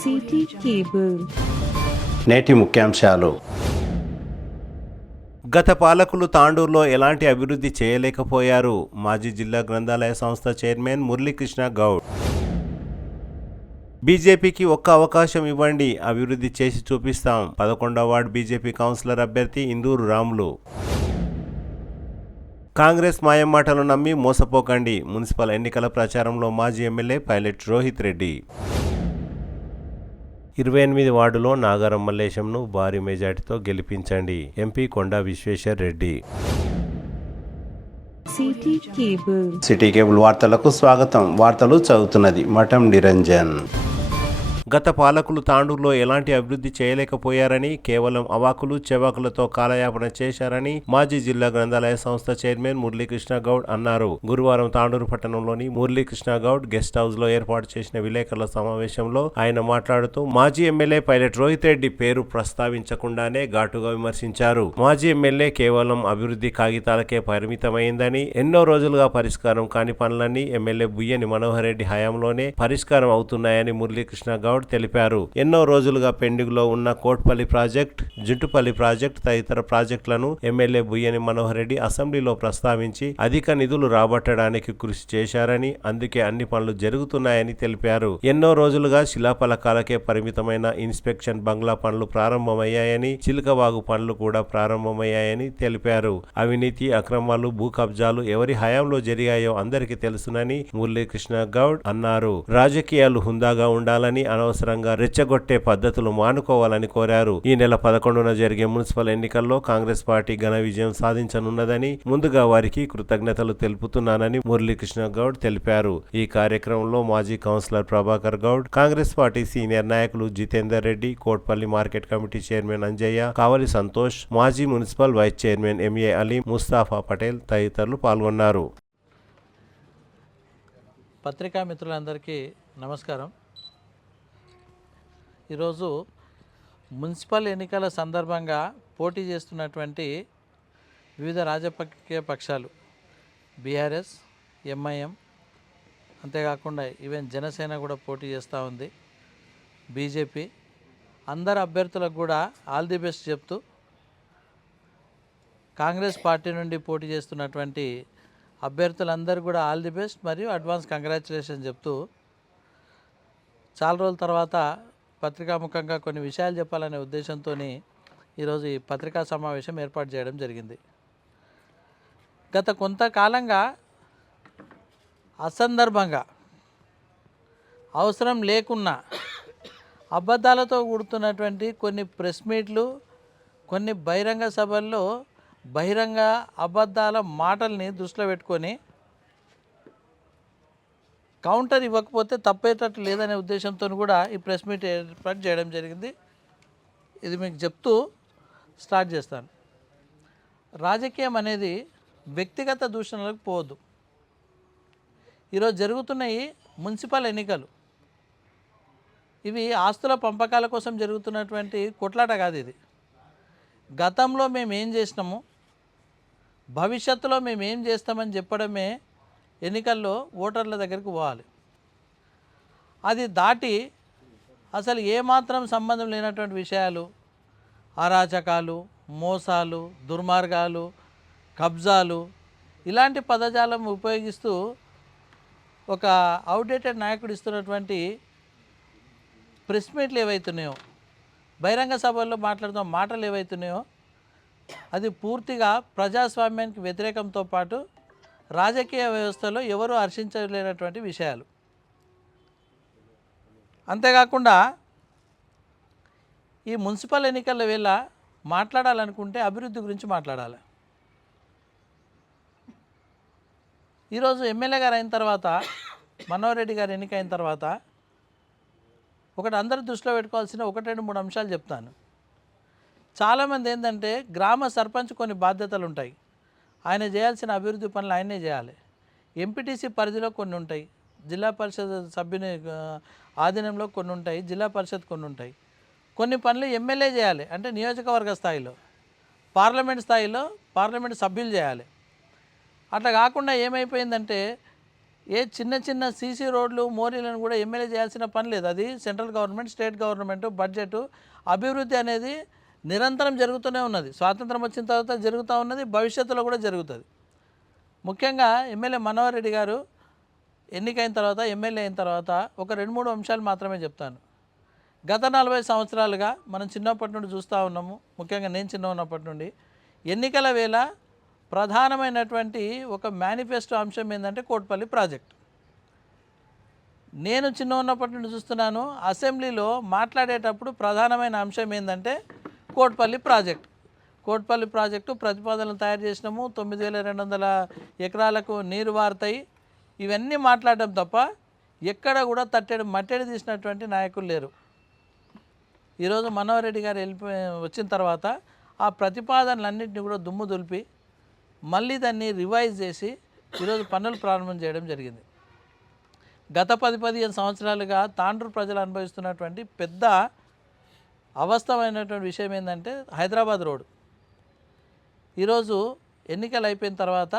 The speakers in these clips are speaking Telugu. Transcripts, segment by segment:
City cable. నేటి ముఖ్యాంశాలు. గత పాలకులు తాండూరులో ఎలాంటి అభివృద్ధి చేయలేకపోయారు. మాజీ జిల్లా గ్రంథాలయ సంస్థ చైర్మన్ మురళీకృష్ణ గౌడ్. బీజేపీకి ఒక్క అవకాశం ఇవ్వండి, అభివృద్ధి చేసి చూపిస్తాం. 11వ వార్డు బీజేపీ కౌన్సిలర్ అభ్యర్థి ఇందూరు రాములు. కాంగ్రెస్ మాయం మాటలు నమ్మి మోసపోకండి, మున్సిపల్ ఎన్నికల ప్రచారంలో మాజీ ఎమ్మెల్యే పైలట్ రోహిత్ రెడ్డి. 28 వార్డులో నాగారం మల్లేశంను భారీ మెజార్టీతో గెలిపించండి, ఎంపీ కొండా విశ్వేశ్వర్ రెడ్డి. సిటీ కేబుల్ వార్తలకు స్వాగతం. వార్తలు చదువుతున్నది మఠం నిరంజన్. గత పాలకులు తాండూరులో ఎలాంటి అభివృద్ధి చేయలేకపోయారని, కేవలం అవాకులు చెవాకులతో కాలయాపన చేశారని మాజీ జిల్లా గ్రంథాలయ సంస్థ చైర్మన్ మురళీకృష్ణ గౌడ్ అన్నారు. గురువారం తాండూరు పట్టణంలోని మురళీకృష్ణ గౌడ్ గెస్ట్ హౌస్ లో ఏర్పాటు చేసిన విలేకరుల సమావేశంలో ఆయన మాట్లాడుతూ మాజీ ఎమ్మెల్యే పైలట్ రోహిత్ రెడ్డి పేరు ప్రస్తావించకుండానే ఘాటుగా విమర్శించారు. మాజీ ఎమ్మెల్యే కేవలం అభివృద్ధి కాగితాలకే పరిమితమైందని, ఎన్నో రోజులుగా పరిష్కారం కాని పనులన్నీ ఎమ్మెల్యే బుయ్యని మనోహర్ రెడ్డి హయాంలోనే పరిష్కారం అవుతున్నాయని మురళీకృష్ణ గౌడ్ తెలిపారు. ఎన్నో రోజులుగా పెండింగ్ లో ఉన్న కోట్పల్లి ప్రాజెక్ట్, జింటుపల్లి ప్రాజెక్ట్ తదితర ప్రాజెక్టులను ఎమ్మెల్యే బుయ్యని మనోహర్ రెడ్డి అసెంబ్లీలో ప్రస్తావించి అధిక నిధులు రాబట్టడానికి కృషి చేశారని, అందుకే అన్ని పనులు జరుగుతున్నాయని తెలిపారు. ఎన్నో రోజులుగా శిలాఫలకాలకే పరిమితమైన ఇన్స్పెక్షన్ బంగ్లా పనులు ప్రారంభమయ్యాయని, చిలకవాగు పనులు కూడా ప్రారంభమయ్యాయని తెలిపారు. అవినీతి, అక్రమాలు, భూ కబ్జాలు ఎవరి హయాంలో జరిగాయో అందరికీ తెలుసునని మురళీకృష్ణ గౌడ్ అన్నారు. రాజకీయాలు హుందాగా ఉండాలని, అనవసరంగా రెచ్చగొట్టే పద్ధతులు మానుకోవాలని కోరారు. ఈ నెల 11న జరిగే మున్సిపల్ ఎన్నికల్లో కాంగ్రెస్ పార్టీ ఘన విజయం సాధించనున్నదని ముందుగా వారికి కృతజ్ఞతలు తెలుపుతున్నానని మురళీకృష్ణ గౌడ్ తెలిపారు. ఈ కార్యక్రమంలో మాజీ councillor Prabhakar Goud, Congress party senior నాయకులు Jitender Reddy, Kotpalli market committee chairman Anjaiah, Kavali Santosh, మాజీ municipal vice chairman MA Ali, Mustafa Patel తదితరులు పాల్గొన్నారు. పత్రికా మిత్రులందరికీ నమస్కారం. ఈరోజు మున్సిపల్ ఎన్నికల సందర్భంగా పోటీ చేస్తున్నటువంటి వివిధ రాజకీయ పక్షాలు బీఆర్ఎస్, ఎంఐఎం, అంతేకాకుండా ఈవెన్ జనసేన కూడా పోటీ చేస్తూ ఉంది, బీజేపీ, అందరు అభ్యర్థులకు కూడా ఆల్ ది బెస్ట్ చెప్తూ, కాంగ్రెస్ పార్టీ నుండి పోటీ చేస్తున్నటువంటి అభ్యర్థులందరూ కూడా ఆల్ ది బెస్ట్ మరియు అడ్వాన్స్ కంగ్రాచులేషన్ చెప్తూ, చాలా రోజుల తర్వాత పత్రికాముఖంగా కొన్ని విషయాలు చెప్పాలనే ఉద్దేశంతో ఈరోజు ఈ పత్రికా సమావేశం ఏర్పాటు చేయడం జరిగింది. గత కొంతకాలంగా అసందర్భంగా, అవసరం లేకున్నా అబద్ధాలతో కూడుతున్నటువంటి కొన్ని ప్రెస్ మీట్లు, కొన్ని బహిరంగ సభల్లో బహిరంగ అబద్ధాల మాటల్ని దృష్టిలో పెట్టుకొని కౌంటర్ ఇవ్వకపోతే తప్పేటట్టు లేదనే ఉద్దేశంతో కూడా ఈ ప్రెస్ మీట్ ఏర్పాటు చేయడం జరిగింది. ఇది మీకు చెప్తూ స్టార్ట్ చేస్తాను. రాజకీయం అనేది వ్యక్తిగత దూషణలకు పోవద్దు. ఈరోజు జరుగుతున్న ఈ మున్సిపల్ ఎన్నికలు, ఇవి ఆస్తుల పంపకాల కోసం జరుగుతున్నటువంటి కొట్లాట కాదు. ఇది గతంలో మేము ఏం చేసినాము, భవిష్యత్తులో మేము ఏం చేస్తామని చెప్పడమే ఎన్నికల్లో ఓటర్ల దగ్గరికి పోవాలి. అది దాటి అసలు ఏమాత్రం సంబంధం లేనటువంటి విషయాలు, అరాచకాలు, మోసాలు, దుర్మార్గాలు, కబ్జాలు, ఇలాంటి పదజాలం ఉపయోగిస్తూ ఒక అవుట్డేటెడ్ నాయకుడు ఇస్తున్నటువంటి ప్రెస్ మీట్లు ఏవైతున్నాయో, బహిరంగ సభల్లో మాట్లాడుతున్న మాటలు ఏవైతున్నాయో, అది పూర్తిగా ప్రజాస్వామ్యానికి వ్యతిరేకంతో పాటు రాజకీయ వ్యవస్థలో ఎవరు హర్షించలేనటువంటి విషయాలు. అంతేకాకుండా ఈ మున్సిపల్ ఎన్నికల వేళ మాట్లాడాలనుకుంటే అభివృద్ధి గురించి మాట్లాడాలి. ఈరోజు ఎమ్మెల్యే గారు అయిన తర్వాత, మనోహర్ రెడ్డి గారు ఎన్నికైన తర్వాత ఒకటి అందరూ దృష్టిలో పెట్టుకోవాల్సిన 1-2-3 అంశాలు చెప్తాను. చాలామంది ఏంటంటే గ్రామ సర్పంచ్ కొన్ని బాధ్యతలు ఉంటాయి, ఆయన చేయాల్సిన అభివృద్ధి పనులు ఆయనే చేయాలి. ఎంపీటీసీ పరిధిలో కొన్ని ఉంటాయి, జిల్లా పరిషత్ సభ్యుని ఆధీనంలో కొన్ని ఉంటాయి, జిల్లా పరిషత్ కొన్ని ఉంటాయి. కొన్ని పనులు ఎమ్మెల్యే చేయాలి, అంటే నియోజకవర్గ స్థాయిలో, పార్లమెంట్ స్థాయిలో పార్లమెంట్ సభ్యులు చేయాలి. అట్లా కాకుండా ఏమైపోయిందంటే ఏ చిన్న చిన్న సీసీ రోడ్లు మోరీలను కూడా ఎమ్మెల్యే చేయాల్సిన పని లేదు. అది central government, state government budget అభివృద్ధి అనేది నిరంతరం జరుగుతూనే ఉన్నది. స్వాతంత్రం వచ్చిన తర్వాత జరుగుతూ ఉన్నది, భవిష్యత్తులో కూడా జరుగుతుంది. ముఖ్యంగా ఎమ్మెల్యే మనోహర్ రెడ్డి గారు ఎన్నికైన తర్వాత, ఎమ్మెల్యే అయిన తర్వాత ఒక 2-3 అంశాలు మాత్రమే చెప్తాను. గత 40 సంవత్సరాలుగా మనం చిన్నప్పటి నుండి చూస్తూ ఉన్నాము. ముఖ్యంగా నేను చిన్న ఉన్నప్పటి నుండి ఎన్నికల వేళ ప్రధానమైనటువంటి ఒక మేనిఫెస్టో అంశం ఏంటంటే కోట్పల్లి ప్రాజెక్ట్. నేను చిన్న ఉన్నప్పటి నుండి చూస్తున్నాను, అసెంబ్లీలో మాట్లాడేటప్పుడు ప్రధానమైన అంశం ఏంటంటే కోట్పల్లి ప్రాజెక్ట్. కోట్పల్లి ప్రాజెక్టు ప్రతిపాదనలు తయారు చేసినాము, 9200 ఎకరాలకు నీరు వారుతాయి, ఇవన్నీ మాట్లాడడం తప్ప ఎక్కడ కూడా మట్టెడు తీసినటువంటి నాయకులు లేరు. ఈరోజు మనోహర్ రెడ్డి గారు వచ్చిన తర్వాత ఆ ప్రతిపాదనలన్నింటినీ కూడా దుమ్ము దులిపి మళ్ళీ దాన్ని రివైజ్ చేసి ఈరోజు పనులు ప్రారంభం చేయడం జరిగింది. గత 10-15 సంవత్సరాలుగా తాండ్రు ప్రజలు అనుభవిస్తున్నటువంటి పెద్ద అవస్థమైనటువంటి విషయం ఏంటంటే హైదరాబాద్ రోడ్. ఈరోజు ఎన్నికలు అయిపోయిన తర్వాత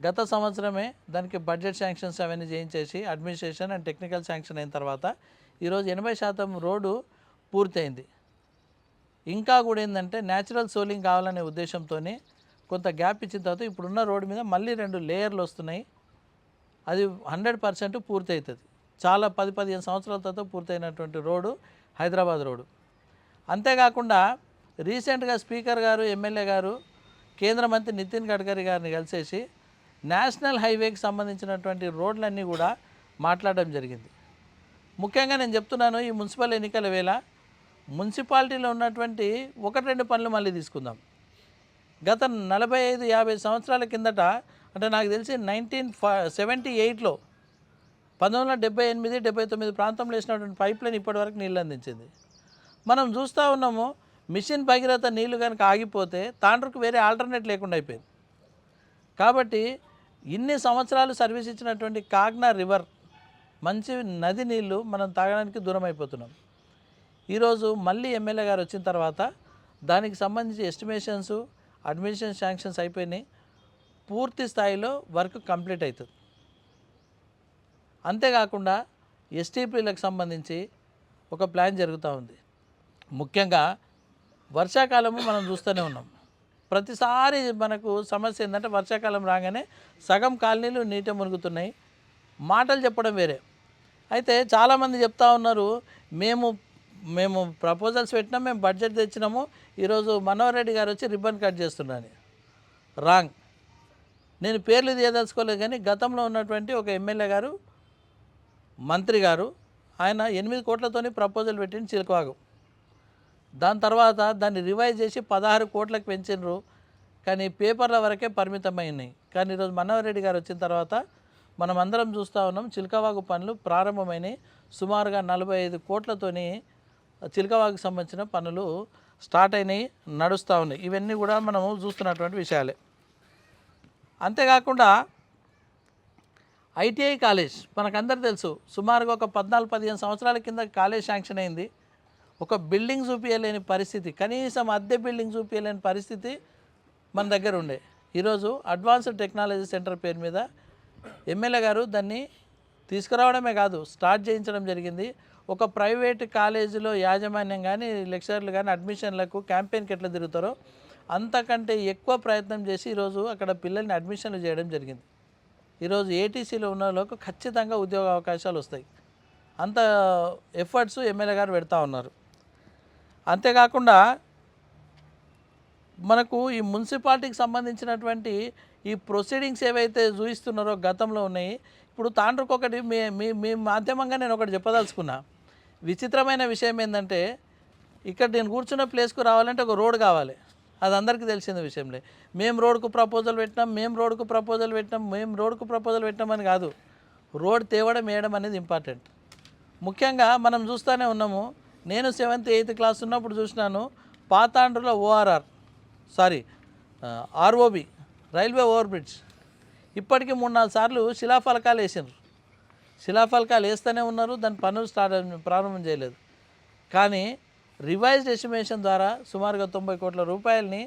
గత సంవత్సరమే దానికి బడ్జెట్ శాంక్షన్స్ అవన్నీ చేయించేసి అడ్మినిస్ట్రేషన్ అండ్ టెక్నికల్ శాంక్షన్ అయిన తర్వాత ఈరోజు 80% రోడ్డు పూర్తయింది. ఇంకా కూడా ఏంటంటే న్యాచురల్ సోలింగ్ కావాలనే ఉద్దేశంతో కొంత గ్యాప్ ఇచ్చిన తర్వాత ఇప్పుడున్న రోడ్డు మీద మళ్ళీ 2 లేయర్లు వస్తున్నాయి. అది 100% పూర్తి అవుతుంది. చాలా 10-15 సంవత్సరాల తర్వాత పూర్తయినటువంటి రోడ్డు హైదరాబాద్ రోడ్డు. అంతేకాకుండా రీసెంట్గా స్పీకర్ గారు, ఎమ్మెల్యే గారు, కేంద్ర మంత్రి నితిన్ గడ్కరీ గారిని కలిసేసి నేషనల్ హైవేకి సంబంధించినటువంటి రోడ్లన్నీ కూడా మాట్లాడడం జరిగింది. ముఖ్యంగా నేను చెప్తున్నాను, ఈ మున్సిపల్ ఎన్నికల వేళ మున్సిపాలిటీలో ఉన్నటువంటి 1-2 పనులు మళ్ళీ తీసుకుందాం. గత 45-50 సంవత్సరాల కిందట, అంటే నాకు తెలిసి 1978లో 1978-79 ప్రాంతంలో వేసినటువంటి పైప్ లైన్ ఇప్పటివరకు నీళ్ళు అందించింది. మనం చూస్తూ ఉన్నాము, మిషన్ భగీరథ నీళ్లు కనుక ఆగిపోతే తాండ్రుకు వేరే ఆల్టర్నేట్ లేకుండా అయిపోయింది. కాబట్టి ఇన్ని సంవత్సరాలు సర్వీస్ ఇచ్చినటువంటి కాగ్నా రివర్, మంచి నది నీళ్లు మనం తాగడానికి దూరం అయిపోతున్నాం. ఈరోజు మళ్ళీ ఎమ్మెల్యే గారు వచ్చిన తర్వాత దానికి సంబంధించి ఎస్టిమేషన్స్, అడ్మినిస్ట్రేషన్ శాంక్షన్స్ అయిపోయినాయి. పూర్తి స్థాయిలో వర్క్ కంప్లీట్ అవుతుంది. అంతేకాకుండా ఎస్టీపీలకు సంబంధించి ఒక ప్లాన్ జరుగుతూ ఉంది. ముఖ్యంగా వర్షాకాలము మనం చూస్తూనే ఉన్నాం. ప్రతిసారి మనకు సమస్య ఏంటంటే వర్షాకాలం రాగానే సగం కాలనీలు నీట మునుగుతున్నాయి. మాటలు చెప్పడం వేరే. అయితే చాలామంది చెప్తా ఉన్నారు, మేము ప్రపోజల్స్ పెట్టినాం, మేము బడ్జెట్ తెచ్చినాము, ఈరోజు మనోహర్ రెడ్డి గారు వచ్చి రిబ్బన్ కట్ చేస్తున్నాను. రాంగ్. నేను పేర్లు తీయదలుచుకోలేదు, కానీ గతంలో ఉన్నటువంటి ఒక ఎమ్మెల్యే గారు, మంత్రి గారు, ఆయన 8 కోట్లతోని ప్రపోజల్ పెట్టింది చిలకవాగు. దాని తర్వాత దాన్ని రివైజ్ చేసి 16 కోట్లకు పెంచినారు, కానీ పేపర్ల వరకే పరిమితమైనాయి. కానీ ఈరోజు మనోహర్ రెడ్డి గారు వచ్చిన తర్వాత మనం అందరం చూస్తూ ఉన్నాం, చిలకవాగు పనులు ప్రారంభమైనాయి. సుమారుగా 45 కోట్లతోని చిలకవాగుకు సంబంధించిన పనులు స్టార్ట్ అయినాయి, నడుస్తూ ఉన్నాయి. ఇవన్నీ కూడా మనము చూస్తున్నటువంటి విషయాలే. అంతేకాకుండా ఐటీఐ కాలేజ్ మనకందరూ తెలుసు, సుమారుగా ఒక 14-15 సంవత్సరాల కింద కాలేజ్ శాంక్షన్ అయింది. ఒక బిల్డింగ్ చూపించలేని పరిస్థితి, కనీసం అద్దె బిల్డింగ్ చూపించలేని పరిస్థితి మన దగ్గర ఉండే. ఈరోజు అడ్వాన్స్డ్ టెక్నాలజీ సెంటర్ పేరు మీద ఎమ్మెల్యే గారు దాన్ని తీసుకురావడమే కాదు, స్టార్ట్ చేయించడం జరిగింది. ఒక ప్రైవేట్ కాలేజీలో యాజమాన్యం కానీ, లెక్చరర్లు కానీ అడ్మిషన్లకు క్యాంపెయిన్కి ఎట్లా తిరుగుతారో అంతకంటే ఎక్కువ ప్రయత్నం చేసి ఈరోజు అక్కడ పిల్లల్ని అడ్మిషన్లు చేయడం జరిగింది. ఈరోజు ఏటీసీలో ఉన్న వాళ్ళకు ఖచ్చితంగా ఉద్యోగ అవకాశాలు వస్తాయి. అంత ఎఫర్ట్స్ ఎమ్మెల్యే గారు పెడతా ఉన్నారు. అంతేకాకుండా మనకు ఈ మున్సిపాలిటీకి సంబంధించినటువంటి ఈ ప్రొసీడింగ్స్ ఏవైతే చూపిస్తున్నారో గతంలో ఉన్నాయి. ఇప్పుడు తాండ్రుకు ఒకటి మీ మాధ్యమంగా నేను ఒకటి చెప్పదలుచుకున్నా. విచిత్రమైన విషయం ఏంటంటే, ఇక్కడ నేను కూర్చున్న ప్లేస్కు రావాలంటే ఒక రోడ్ కావాలి. అది అందరికీ తెలిసిన విషయంలే. మేము రోడ్కు ప్రపోజల్ పెట్టినాం, మేము రోడ్కు ప్రపోజల్ పెట్టినామని కాదు, రోడ్ తేవడం వేయడం అనేది ఇంపార్టెంట్. ముఖ్యంగా మనం చూస్తూనే ఉన్నాము. నేను 7th 8th క్లాస్ ఉన్నప్పుడు చూసినాను, పాతాండ్రులో ఆర్ఓబి రైల్వే ఓవర్ బ్రిడ్జ్ ఇప్పటికీ 3-4 సార్లు శిలాఫలకాలు వేసినారు. శిలాఫలకాలు వేస్తూనే ఉన్నారు, దాని పనులు ప్రారంభం చేయలేదు. కానీ రివైజ్డ్ ఎస్టిమేషన్ ద్వారా సుమారుగా 90 కోట్ల రూపాయలని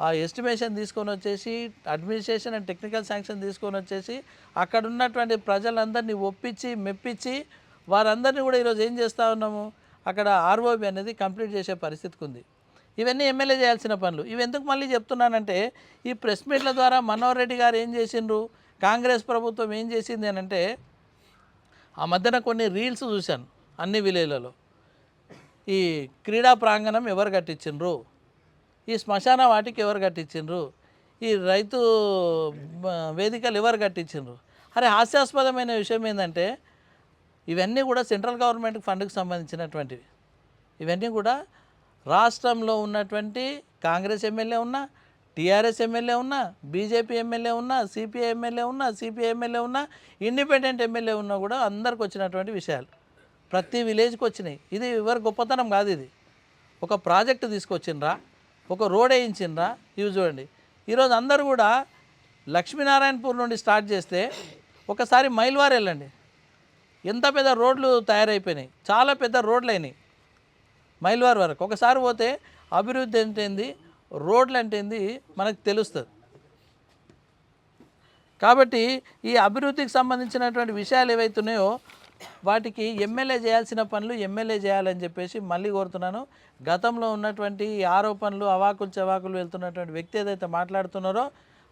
ఆ ఎస్టిమేషన్ తీసుకొని వచ్చేసి అడ్మినిస్ట్రేషన్ అండ్ టెక్నికల్ శాంక్షన్ తీసుకొని వచ్చేసి అక్కడ ఉన్నటువంటి ప్రజలందరినీ ఒప్పించి మెప్పించి వారందరినీ కూడా ఈరోజు ఏం చేస్తూ ఉన్నాము, అక్కడ ఆర్ఓబి అనేది కంప్లీట్ చేసే పరిస్థితికి ఉంది. ఇవన్నీ ఎమ్మెల్యే చేయాల్సిన పనులు. ఇవి ఎందుకు మళ్ళీ చెప్తున్నానంటే, ఈ ప్రెస్ మీట్ల ద్వారా మనోహర్ రెడ్డి గారు ఏం చేసిండ్రు, కాంగ్రెస్ ప్రభుత్వం ఏం చేసింది అని అంటే, ఆ మధ్యన కొన్ని రీల్స్ చూశాను అన్ని విలేజ్లలో. ఈ క్రీడా ప్రాంగణం ఎవరు కట్టించిండ్రు, ఈ శ్మశాన వాటికి ఎవరు కట్టించిండ్రు, ఈ రైతు వేదికలు ఎవరు కట్టించిండ్రు. అరే హాస్యాస్పదమైన విషయం ఏంటంటే, ఇవన్నీ కూడా సెంట్రల్ గవర్నమెంట్ ఫండ్కి సంబంధించినటువంటివి. ఇవన్నీ కూడా రాష్ట్రంలో ఉన్నటువంటి కాంగ్రెస్ ఎమ్మెల్యే ఉన్నా, టీఆర్ఎస్ ఎమ్మెల్యే ఉన్నా, బీజేపీ ఎమ్మెల్యే ఉన్నా, సిపిఐ ఎమ్మెల్యే ఉన్నా, సిపిఐ ఎమ్మెల్యే ఉన్నా, ఇండిపెండెంట్ ఎమ్మెల్యే ఉన్నా కూడా అందరికి వచ్చినటువంటి విషయాలు, ప్రతి విలేజ్కి వచ్చినాయి. ఇది ఎవరి గొప్పతనం కాదు. ఇది ఒక ప్రాజెక్టు తీసుకొచ్చిండ్రా, ఒక రోడ్ వేయించిండ్రా. ఇవి చూడండి, ఈరోజు అందరూ కూడా లక్ష్మీనారాయణపూర్ నుండి స్టార్ట్ చేస్తే ఒకసారి మైల్వార్ వెళ్ళండి, ఎంత పెద్ద రోడ్లు తయారైపోయినాయి, చాలా పెద్ద రోడ్లు అయినాయి మైల్వార్ వరకు. ఒకసారి పోతే అభివృద్ధి అంటే ఏంది, రోడ్లు అంటే ఏంది మనకు తెలుస్తుంది. కాబట్టి ఈ అభివృద్ధికి సంబంధించినటువంటి విషయాలు ఏవైతున్నాయో వాటికి ఎమ్మెల్యే చేయాల్సిన పనులు ఎమ్మెల్యే చేయాలని చెప్పేసి మళ్ళీ కోరుతున్నాను. గతంలో ఉన్నటువంటి ఆరోపణలు, అవాకులు చవాకులు వెళ్తున్నటువంటి వ్యక్తి ఏదైతే మాట్లాడుతున్నారో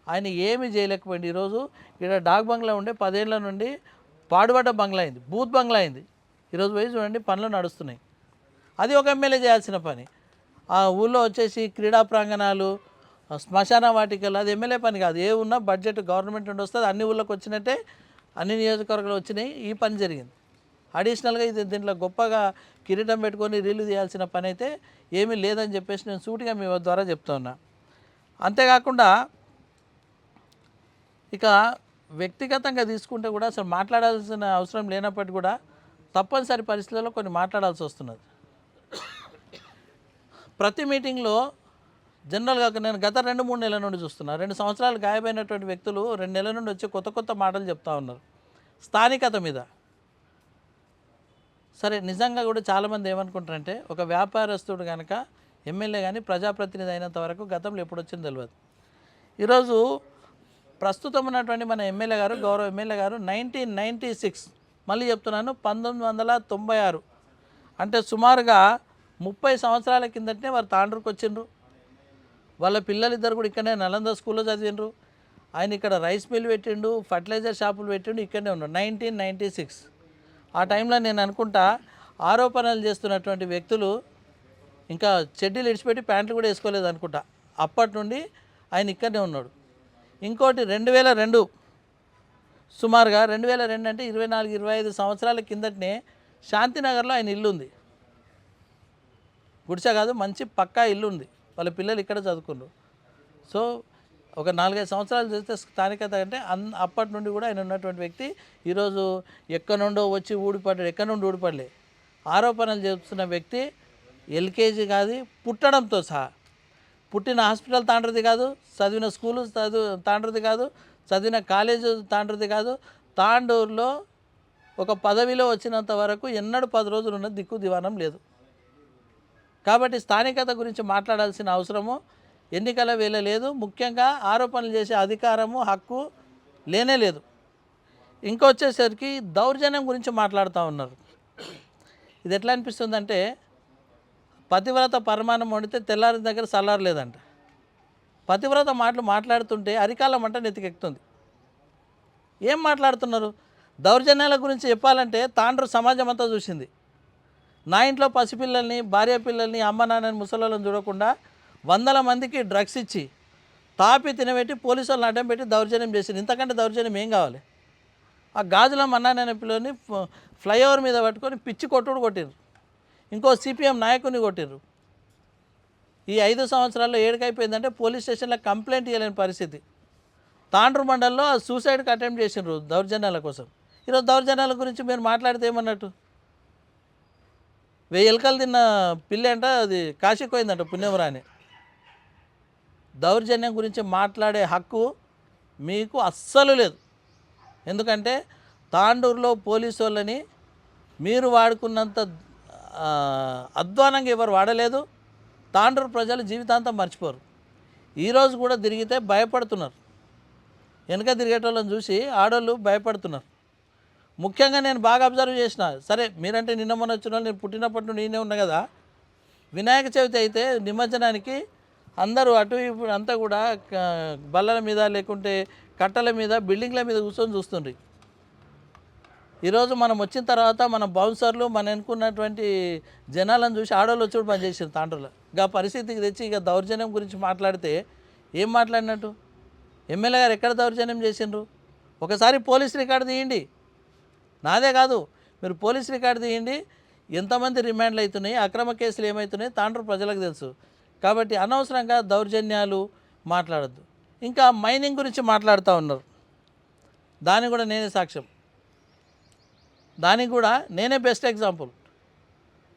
ఆయన ఏమీ చేయలేకపోయింది. ఈరోజు ఇక్కడ డాక్ బంగ్లా ఉండే 10 ఏళ్ల నుండి పాడుబడ్డ బంగ్లా అయింది, బూత్ బంగ్లా అయింది. ఈరోజు పోయి చూడండి పనులు నడుస్తున్నాయి. అది ఒక ఎమ్మెల్యే చేయాల్సిన పని. ఆ ఊళ్ళో వచ్చేసి క్రీడా ప్రాంగణాలు, శ్మశాన వాటికలు, అది ఎమ్మెల్యే పని కాదు. ఏ ఉన్నా బడ్జెట్ గవర్నమెంట్ నుండి వస్తుంది, అన్ని ఊళ్ళోకి వచ్చినట్టే అన్ని నియోజకవర్గాలు వచ్చినాయి. ఈ పని జరిగింది. అడిషనల్గా ఇది దీంట్లో గొప్పగా కిరీటం పెట్టుకొని రీలు తీయాల్సిన పని అయితే ఏమీ లేదని చెప్పేసి నేను సూటిగా మీ ద్వారా చెప్తా ఉన్నా. అంతేకాకుండా ఇక వ్యక్తిగతంగా తీసుకుంటే కూడా అసలు మాట్లాడాల్సిన అవసరం లేనప్పటికీ కూడా తప్పనిసరి పరిస్థితుల్లో కొన్ని మాట్లాడాల్సి వస్తున్నది. ప్రతి మీటింగ్లో జనరల్గా నేను గత 2-3 నెలల నుండి చూస్తున్నా, 2 సంవత్సరాలు గాయమైనటువంటి వ్యక్తులు 2 నెలల నుండి వచ్చి కొత్త మాటలు చెప్తా ఉన్నారు స్థానికత మీద. సరే, నిజంగా కూడా చాలామంది ఏమనుకుంటారంటే, ఒక వ్యాపారస్తుడు కనుక ఎమ్మెల్యే కానీ ప్రజాప్రతినిధి అయినంత వరకు గతంలో ఎప్పుడు వచ్చిందో తెలియదు. ఈరోజు ప్రస్తుతం ఉన్నటువంటి మన ఎమ్మెల్యే గారు, గౌరవ ఎమ్మెల్యే గారు 1996, మళ్ళీ చెప్తున్నాను 1996, అంటే సుమారుగా 30 సంవత్సరాల కిందటనే వారు తాండ్రుకు వచ్చిండ్రు. వాళ్ళ పిల్లలిద్దరు కూడా ఇక్కడనే నలంద స్కూల్లో చదివిండ్రు. ఆయన ఇక్కడ రైస్ మిల్ పెట్టిండు, ఫర్టిలైజర్ షాపులు పెట్టిండు, ఇక్కడనే ఉన్నాడు 1996. ఆ టైంలో నేను అనుకుంటా ఆరోపణలు చేస్తున్నటువంటి వ్యక్తులు ఇంకా చెడ్డీలు ఇడిచిపెట్టి ప్యాంట్లు కూడా వేసుకోలేదు అనుకుంటా. అప్పటి నుండి ఆయన ఇక్కడనే ఉన్నాడు. ఇంకోటి 2002, సుమారుగా 2002 అంటే 24-25 సంవత్సరాల కిందటనే శాంతినగర్లో ఆయన ఇల్లు ఉంది. గుడిసె కాదు, మంచి పక్కా ఇల్లు ఉంది. వాళ్ళ పిల్లలు ఇక్కడ చదువుకున్నారు. సో ఒక 4-5 సంవత్సరాలు చూస్తే స్థానికత అంటే అప్పటి నుండి కూడా ఆయన ఉన్నటువంటి వ్యక్తి ఈరోజు ఎక్కడి నుండో వచ్చి ఊడిపడ్డాడు. ఎక్కడి నుండి ఊడిపడలే. ఆరోపణలు చేస్తున్న వ్యక్తి ఎల్కేజీ కాదు, పుట్టడంతో సహా, పుట్టిన హాస్పిటల్ తాండ్రది కాదు, చదివిన స్కూలు తాండ్రది కాదు, చదివిన కాలేజీ తాండ్రది కాదు. తాండూరులో ఒక పదవిలో వచ్చినంత వరకు ఎన్నడూ 10 రోజులు ఉన్న దిక్కు దివానం లేదు. కాబట్టి స్థానికత గురించి మాట్లాడాల్సిన అవసరము ఎన్నికల వేళ లేదు. ముఖ్యంగా ఆరోపణలు చేసే అధికారము, హక్కు లేనే లేదు. ఇంకొచ్చేసరికి దౌర్జన్యం గురించి మాట్లాడుతూ ఉన్నారు. ఇది ఎట్లా అనిపిస్తుందంటే, పతివ్రత పరమాణం వండితే తెల్లారి దగ్గర చల్లారలేదంట. పతివ్రత మాట్లాడుతుంటే అరికాలం అంట నెత్తికెక్కుతుంది. ఏం మాట్లాడుతున్నారు? దౌర్జన్యాల గురించి చెప్పాలంటే తాండ్రు సమాజం అంతా చూసింది. నా ఇంట్లో పసిపిల్లల్ని, భార్య పిల్లల్ని, అమ్మ నాన్నని, ముసలోళ్ళని చూడకుండా 100 మందికి డ్రగ్స్ ఇచ్చి తాపి తినబెట్టి పోలీసు వాళ్ళని అడ్డం పెట్టి దౌర్జన్యం చేసింది. ఇంతకంటే దౌర్జన్యం ఏం కావాలి? ఆ గాజుల మన్నానైన పిల్లల్ని ఫ్లైఓవర్ మీద పట్టుకొని పిచ్చి కొట్టిర్రు. ఇంకో సిపిఎం నాయకుని కొట్టిర్రు. ఈ 5 సంవత్సరాల్లో ఏడుకైపోయిందంటే పోలీస్ స్టేషన్లో కంప్లైంట్ ఇవ్వలేని పరిస్థితి. తాండ్రు మండల్లో సూసైడ్కి అటెంప్ట్ చేసిండ్రు దౌర్జన్యాల కోసం. ఈరోజు దౌర్జన్యాల గురించి మీరు మాట్లాడితే ఏమన్నట్టు? 1000 ఎలకలు తిన్న పిల్లి అంట, అది కాశీకి పోయిందంట పుణ్యమరాని. దౌర్జన్యం గురించి మాట్లాడే హక్కు మీకు అస్సలు లేదు. ఎందుకంటే తాండూరులో పోలీసు వాళ్ళని మీరు వాడుకున్నంత అధ్వానంగా ఎవరు వాడలేదు. తాండూరు ప్రజలు జీవితాంతం మర్చిపోరు. ఈరోజు కూడా తిరిగితే భయపడుతున్నారు. వెనక తిరిగేటోళ్ళని చూసి ఆడోళ్ళు భయపడుతున్నారు. ముఖ్యంగా నేను బాగా అబ్జర్వ్ చేసిన, సరే మీరంటే నిన్న మొన్న వచ్చిన వాళ్ళు, నేను పుట్టినప్పటి నుండి నేనే ఉన్నా కదా, వినాయక చవితి అయితే నిమజ్జనానికి అందరూ అటు ఇప్పుడు అంతా కూడా బల్లల మీద లేకుంటే కట్టల మీద బిల్డింగ్ల మీద కూర్చొని చూస్తుండ్రి. ఈరోజు మనం వచ్చిన తర్వాత మన బౌన్సర్లు మన అనుకున్నటువంటి జనాలను చూసి ఆడవాళ్ళు వచ్చి కూడా పనిచేసారు తాండ్రులు. ఇక పరిస్థితికి తెచ్చి ఇక దౌర్జన్యం గురించి మాట్లాడితే ఏం మాట్లాడినట్టు? ఎమ్మెల్యే గారు ఎక్కడ దౌర్జన్యం చేసిండ్రు? ఒకసారి పోలీస్ రికార్డు తీయండి. నాదే కాదు, మీరు పోలీస్ రికార్డు తీయండి. ఎంతమంది రిమాండ్లు అవుతున్నాయి, అక్రమ కేసులు ఏమవుతున్నాయి తాండ్రు ప్రజలకు తెలుసు. కాబట్టి అనవసరంగా దౌర్జన్యాలు మాట్లాడద్దు. ఇంకా మైనింగ్ గురించి మాట్లాడుతూ ఉన్నారు, దానికి కూడా నేనే సాక్ష్యం, దానికి కూడా నేనే బెస్ట్ ఎగ్జాంపుల్.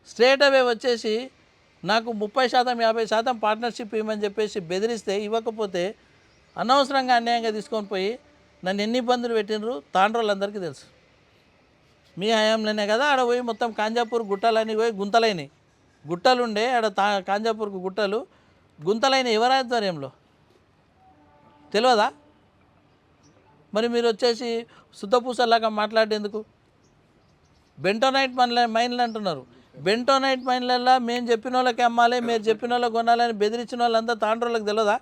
స్ట్రేట్ అవే వచ్చేసి నాకు 30% 50% పార్ట్నర్షిప్ ఇవ్వమని చెప్పేసి బెదిరిస్తే ఇవ్వకపోతే అనవసరంగా అన్యాయంగా తీసుకొని పోయి నన్ను ఎన్ని ఇబ్బందులు పెట్టినరు తాండ్రోళ్ళందరికీ తెలుసు. మీ హయాంలోనే కదా ఆడ పోయి మొత్తం కాంజాపూర్ గుట్టలని పోయి గుంతలైనవి, గుట్టలుండే ఆడ కాంజాపూర్కు గుట్టలు గుంతలైన ఎవరి ఆధ్వర్యంలో తెలియదా? మరి మీరు వచ్చేసి శుద్ధపూసలాగా మాట్లాడేందుకు? బెంటోనైట్ మైన్లు అంటున్నారు. బెంటోనైట్ మైన్లల్లో మేము చెప్పిన వాళ్ళకి అమ్మాలి, మీరు చెప్పిన వాళ్ళకి కొనాలని బెదిరించిన వాళ్ళంతా తాండ్రోళ్ళకి తెలియదా?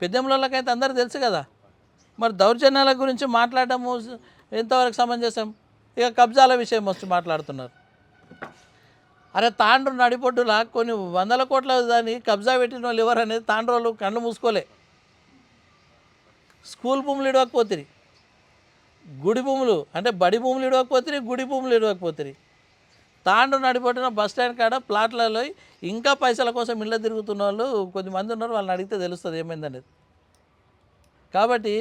పెద్దెంలోళ్ళకైతే అందరూ తెలుసు కదా. మరి దౌర్జన్యాల గురించి మాట్లాడటము ఎంతవరకు సమంజసం? ఇక కబ్జాల విషయం వచ్చి మాట్లాడుతున్నారు. అరే తాండ్రు నడిపొడ్డులా కొన్ని 100 కోట్ల దాన్ని కబ్జా పెట్టిన వాళ్ళు ఎవరు అనేది తాండ్రోళ్ళు కళ్ళు మూసుకోలే. స్కూల్ భూములు ఇడవకపోతుంది, గుడి భూములు అంటే బడి భూములు ఇడవకపోతుంది, గుడి భూములు ఇడవకపోతుంది. తాండ్రు నడిపొట్టిన బస్ స్టాండ్ కాడ ప్లాట్లలో ఇంకా పైసల కోసం ఇళ్ళ తిరుగుతున్న వాళ్ళు కొద్దిమంది ఉన్నారు, వాళ్ళని అడిగితే తెలుస్తుంది ఏమైందనేది. కాబట్టి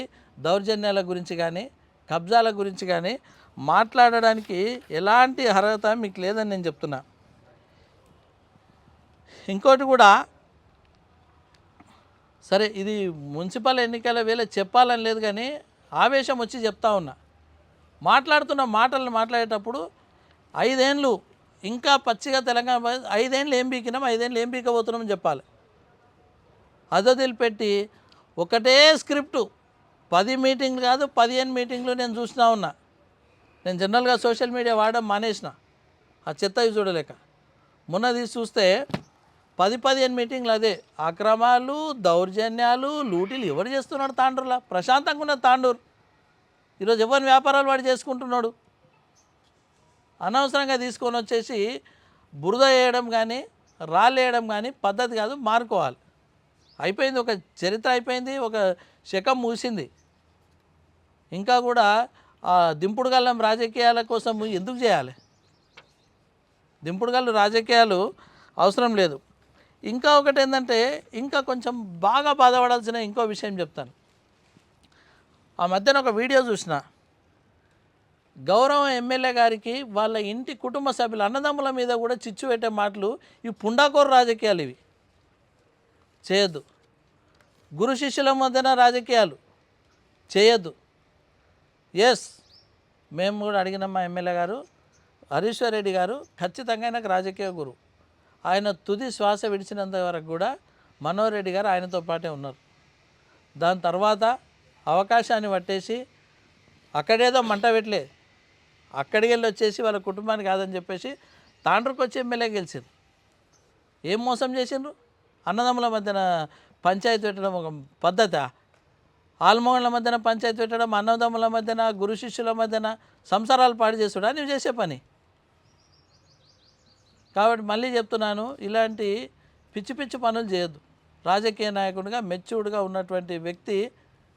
దౌర్జన్యాల గురించి కానీ కబ్జాల గురించి కానీ మాట్లాడడానికి ఎలాంటి అర్హత మీకు లేదని నేను చెప్తున్నా. ఇంకోటి కూడా, సరే ఇది మున్సిపల్ ఎన్నికల వేళ చెప్పాలని లేదు కానీ ఆవేశం వచ్చి చెప్తా ఉన్నా. మాట్లాడుతున్న మాటలను మాట్లాడేటప్పుడు 5 ఏళ్ళు ఇంకా పచ్చిగా తెలంగాణ 5 ఏళ్ళు ఏం బీకినాం, 5 ఏళ్ళు ఏం బీకబోతున్నామని చెప్పాలి. అదొదిలిపెట్టి ఒకటే స్క్రిప్టు 10 మీటింగ్లు కాదు 15 మీటింగ్లు నేను చూసినా ఉన్నా. నేను జనరల్గా సోషల్ మీడియా వాడడం మానేసిన, ఆ చెత్త చూడలేక. మొన్న తీసి చూస్తే 10-15 మీటింగ్లు అదే అక్రమాలు, దౌర్జన్యాలు, లూటీలు. ఎవరు చేస్తున్నాడు తాండూరులో? ప్రశాంతంగా ఉన్న తాండూరు ఈరోజు ఎవరి వ్యాపారాలు వాడు చేసుకుంటున్నాడు. అనవసరంగా తీసుకొని వచ్చేసి బురద వేయడం కానీ రాళ్ళు వేయడం కానీ పద్ధతి కాదు, మారుకోవాలి. అయిపోయింది, ఒక చరిత్ర అయిపోయింది, ఒక శకం మూసింది. ఇంకా కూడా దింపుడు గల్లం రాజకీయాల కోసం ఎందుకు చేయాలి? దింపుడు గల్లు రాజకీయాలు అవసరం లేదు. ఇంకా ఒకటి ఏంటంటే, ఇంకా కొంచెం బాగా బాధపడాల్సిన ఇంకో విషయం చెప్తాను. ఆ మధ్యన ఒక వీడియో చూసిన, గౌరవ ఎమ్మెల్యే గారికి వాళ్ళ ఇంటి కుటుంబ సభ్యులు అన్నదమ్ముల మీద కూడా చిచ్చు పెట్టే మాటలు. ఈ పుండాకోరు రాజకీయాలు ఇవి చేయొద్దు. గురు శిష్యుల మధ్యన రాజకీయాలు చేయొద్దు. ఎస్, మేము కూడా అడిగినాం మా ఎమ్మెల్యే గారు హరీశ్వర్ రెడ్డి గారు ఖచ్చితంగా ఆయనకు రాజకీయ గురువు. ఆయన తుది శ్వాస విడిచినంత వరకు కూడా మనోహర్ రెడ్డి గారు ఆయనతో పాటే ఉన్నారు. దాని తర్వాత అవకాశాన్ని పట్టేసి అక్కడేదో మంట పెట్టలే, అక్కడికి వెళ్ళి వచ్చేసి వాళ్ళ కుటుంబానికి కాదని చెప్పేసి తాండ్రుకు వచ్చి ఎమ్మెల్యే గెలిచింది. ఏం మోసం చేసిండ్రు? అన్నదమ్ముల మధ్యన పంచాయతీ పెట్టడం ఒక పద్ధతి? ఆల్మోగన్ల మధ్యన పంచాయతీ పెట్టడం, అన్నదమ్ముల మధ్యన గురు శిష్యుల మధ్యన సంసారాలు పాడు చేసుడా నువ్వు చేసే పని? కాబట్టి మళ్ళీ చెప్తున్నాను, ఇలాంటి పిచ్చి పిచ్చి పనులు చేయొద్దు. రాజకీయ నాయకుడిగా మెచ్యూర్డ్గా ఉన్నటువంటి వ్యక్తి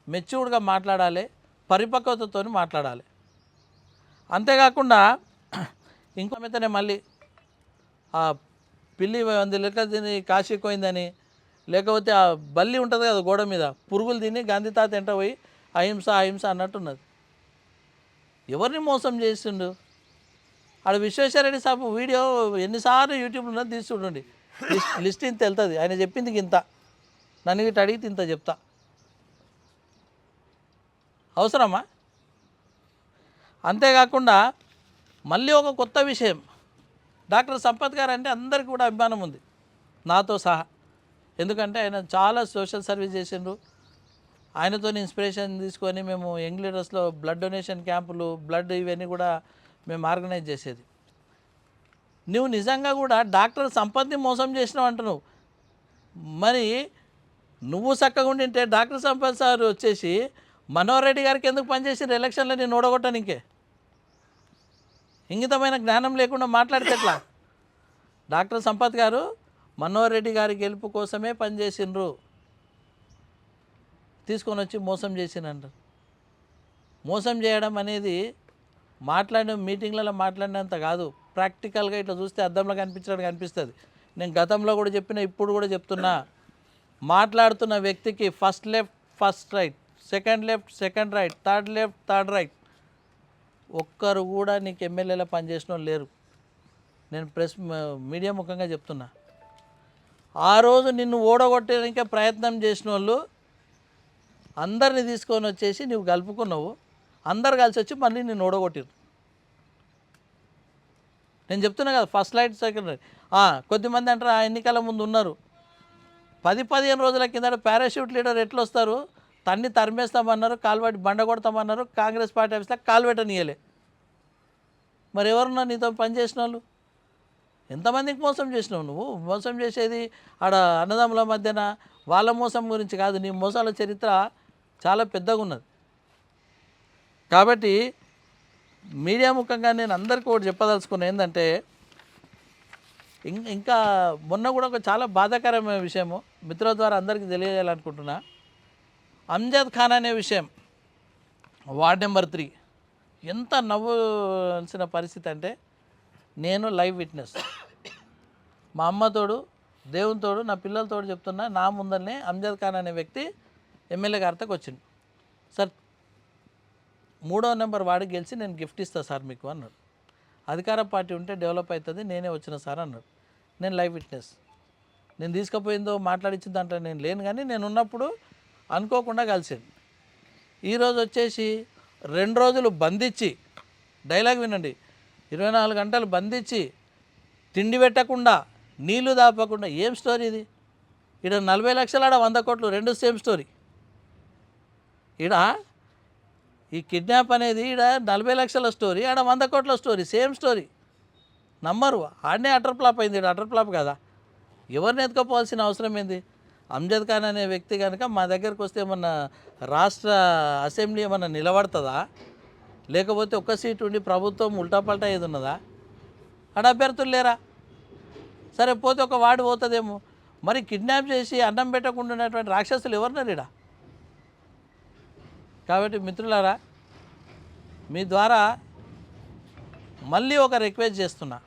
మెచ్యూర్డ్గా మాట్లాడాలి, పరిపక్వతతో మాట్లాడాలి. అంతేకాకుండా ఇంకో మీదనే మళ్ళీ ఆ పిల్లి వంద లెక్క తిని కాశీ పోయిందని, లేకపోతే ఆ బల్లి ఉంటుంది కదా గోడ మీద, పురుగులు తిని గాంధీ తాత ఎంట పోయి అహింస అహింస అన్నట్టున్నది. ఎవరిని మోసం చేసిండు? ఆడ విశ్వేశ్వరరెడ్డి సాబు వీడియో ఎన్నిసార్లు యూట్యూబ్లో ఉన్నది తీసి చూడండి, లిస్ట్ ఇంత వెళ్తుంది. ఆయన చెప్పింది ఇంత, నన్ను ఇటు అడిగితే ఇంత చెప్తా. అవసరమా? అంతేకాకుండా మళ్ళీ ఒక కొత్త విషయం, డాక్టర్ సంపత్ గారు అంటే అందరికీ కూడా అభిమానం ఉంది, నాతో సహా. ఎందుకంటే ఆయన చాలా సోషల్ సర్వీస్ చేసిండ్రు. ఆయనతో ఇన్స్పిరేషన్ తీసుకొని మేము యంగ్ లీడర్స్లో బ్లడ్ డొనేషన్ క్యాంపులు, బ్లడ్ ఇవన్నీ కూడా మేము ఆర్గనైజ్ చేసేది. నువ్వు నిజంగా కూడా డాక్టర్ సంపత్ని మోసం చేసినావు అంటున్నావు. మరి నువ్వు చక్కగా ఉండింటే డాక్టర్ సంపత్ సార్ వచ్చేసి మనోహర్ రెడ్డి గారికి ఎందుకు పనిచేసిన ఎలక్షన్లో నేను ఓడగొట్టడానికే? ఇంగితమైన జ్ఞానం లేకుండా మాట్లాడితే ఎట్లా? డాక్టర్ సంపత్ గారు మనోహర్ రెడ్డి గారి గెలుపు కోసమే పనిచేసిండ్రు, తీసుకొని వచ్చి మోసం చేసినంట. మోసం చేయడం అనేది మాట్లాడిన మీటింగ్లలో మాట్లాడినంత కాదు, ప్రాక్టికల్గా ఇట్లా చూస్తే అద్దంలో కనిపించడానికి కనిపిస్తుంది. నేను గతంలో కూడా చెప్పిన, ఇప్పుడు కూడా చెప్తున్నా, మాట్లాడుతున్న వ్యక్తికి first left first right, second left second right, third left third right. ఒక్కరు కూడా నీకు ఎమ్మెల్యేలో పనిచేసిన వాళ్ళు లేరు. నేను మీడియా ముఖంగా చెప్తున్నా. ఆ రోజు నిన్ను ఓడగొట్టడానికి ప్రయత్నం చేసిన వాళ్ళు అందరిని తీసుకొని వచ్చేసి నువ్వు కలుపుకున్నావు. అందరు కలిసి వచ్చి మళ్ళీ నిన్ను ఓడగొట్టారు. నేను చెప్తున్నా కదా, ఫస్ట్ లైట్ సెకండ్ రైట్. కొద్దిమంది అంటారు ఆ ఎన్నికల ముందు ఉన్నారు. 10-15 రోజుల కింద పారాషూట్ లీడర్ ఎట్లా వస్తారు? తరిమేస్తామన్నారు, కాల్వటి బండ కొడతామన్నారు, కాంగ్రెస్ పార్టీ ఆఫీస్లో కాల్వెట్టనీయలే. మరి ఎవరున్నా నీతో పనిచేసిన వాళ్ళు? ఎంతమందికి మోసం చేసినావు నువ్వు? మోసం చేసేది ఆడ అన్నదమ్ముల మధ్యన వాళ్ళ మోసం గురించి కాదు, నీ మోసాల చరిత్ర చాలా పెద్దగా ఉన్నది. కాబట్టి మీడియా ముఖంగా నేను అందరికీ ఒకటి చెప్పదలుచుకున్నా, ఏంటంటే ఇంకా మొన్న కూడా ఒక చాలా బాధాకరమైన విషయము మిత్రుల ద్వారా అందరికీ తెలియజేయాలనుకుంటున్నా. అంజద్ ఖాన్ అనే విషయం, వార్డ్ నెంబర్ 3 ఎంత నవ్వాల్సిన పరిస్థితి అంటే, నేను లైవ్ విట్నెస్, మా అమ్మతోడు దేవునితోడు నా పిల్లలతోడు చెప్తున్నా, నా ముందరనే అంజద్ ఖాన్ అనే వ్యక్తి ఎమ్మెల్యే గారితో వచ్చిండు. సార్ 3వ నెంబర్ వాడికి గెలిచి నేను గిఫ్ట్ ఇస్తాను సార్ మీకు అన్నాడు. అధికార పార్టీ ఉంటే డెవలప్ అవుతుంది, నేనే వచ్చిన సార్ అన్నాడు. నేను లైవ్ విట్నెస్, నేను తీసుకుపోయిందో మాట్లాడించిన దాంట్లో నేను లేను, కానీ నేను ఉన్నప్పుడు అనుకోకుండా కలిసాడు. ఈరోజు వచ్చేసి 2 రోజులు బంధించి, డైలాగ్ వినండి, 24 గంటలు బంధించి తిండి పెట్టకుండా నీళ్లు దాపకుండా, ఏం స్టోరీ ఇది? ఇక్కడ 40 లక్షలు, ఆడ 100 కోట్లు, రెండు సేమ్ స్టోరీ. ఈడ ఈ కిడ్నాప్ అనేది ఈడ 40 లక్షల స్టోరీ, ఆడ 100 కోట్ల స్టోరీ, సేమ్ స్టోరీ. నమ్మరు. ఆడనే అటర్ ఫ్లాప్ అయింది, ఈడ అటర్ ఫ్లాప్ కదా. ఎవరిని ఎత్తుకోపోవాల్సిన అవసరం ఏంది? అంజద్ ఖాన్ అనే వ్యక్తి కనుక మా దగ్గరకు వస్తే ఏమన్నా రాష్ట్ర అసెంబ్లీ ఏమన్నా నిలబడుతుందా? లేకపోతే ఒక్క సీటు ఉండి ప్రభుత్వం ఉల్టాపల్టా ఏది ఉన్నదా? ఆడ అభ్యర్థులు లేరా? సరే పోతే ఒక వార్డు పోతుందేమో. మరి కిడ్నాప్ చేసి అన్నం పెట్టకుండా ఉన్నటువంటి రాక్షసులు ఎవరున్నారు ఈడ? కాబట్టి మిత్రులారా, మీ ద్వారా మళ్ళీ ఒక రిక్వెస్ట్ చేస్తున్నా,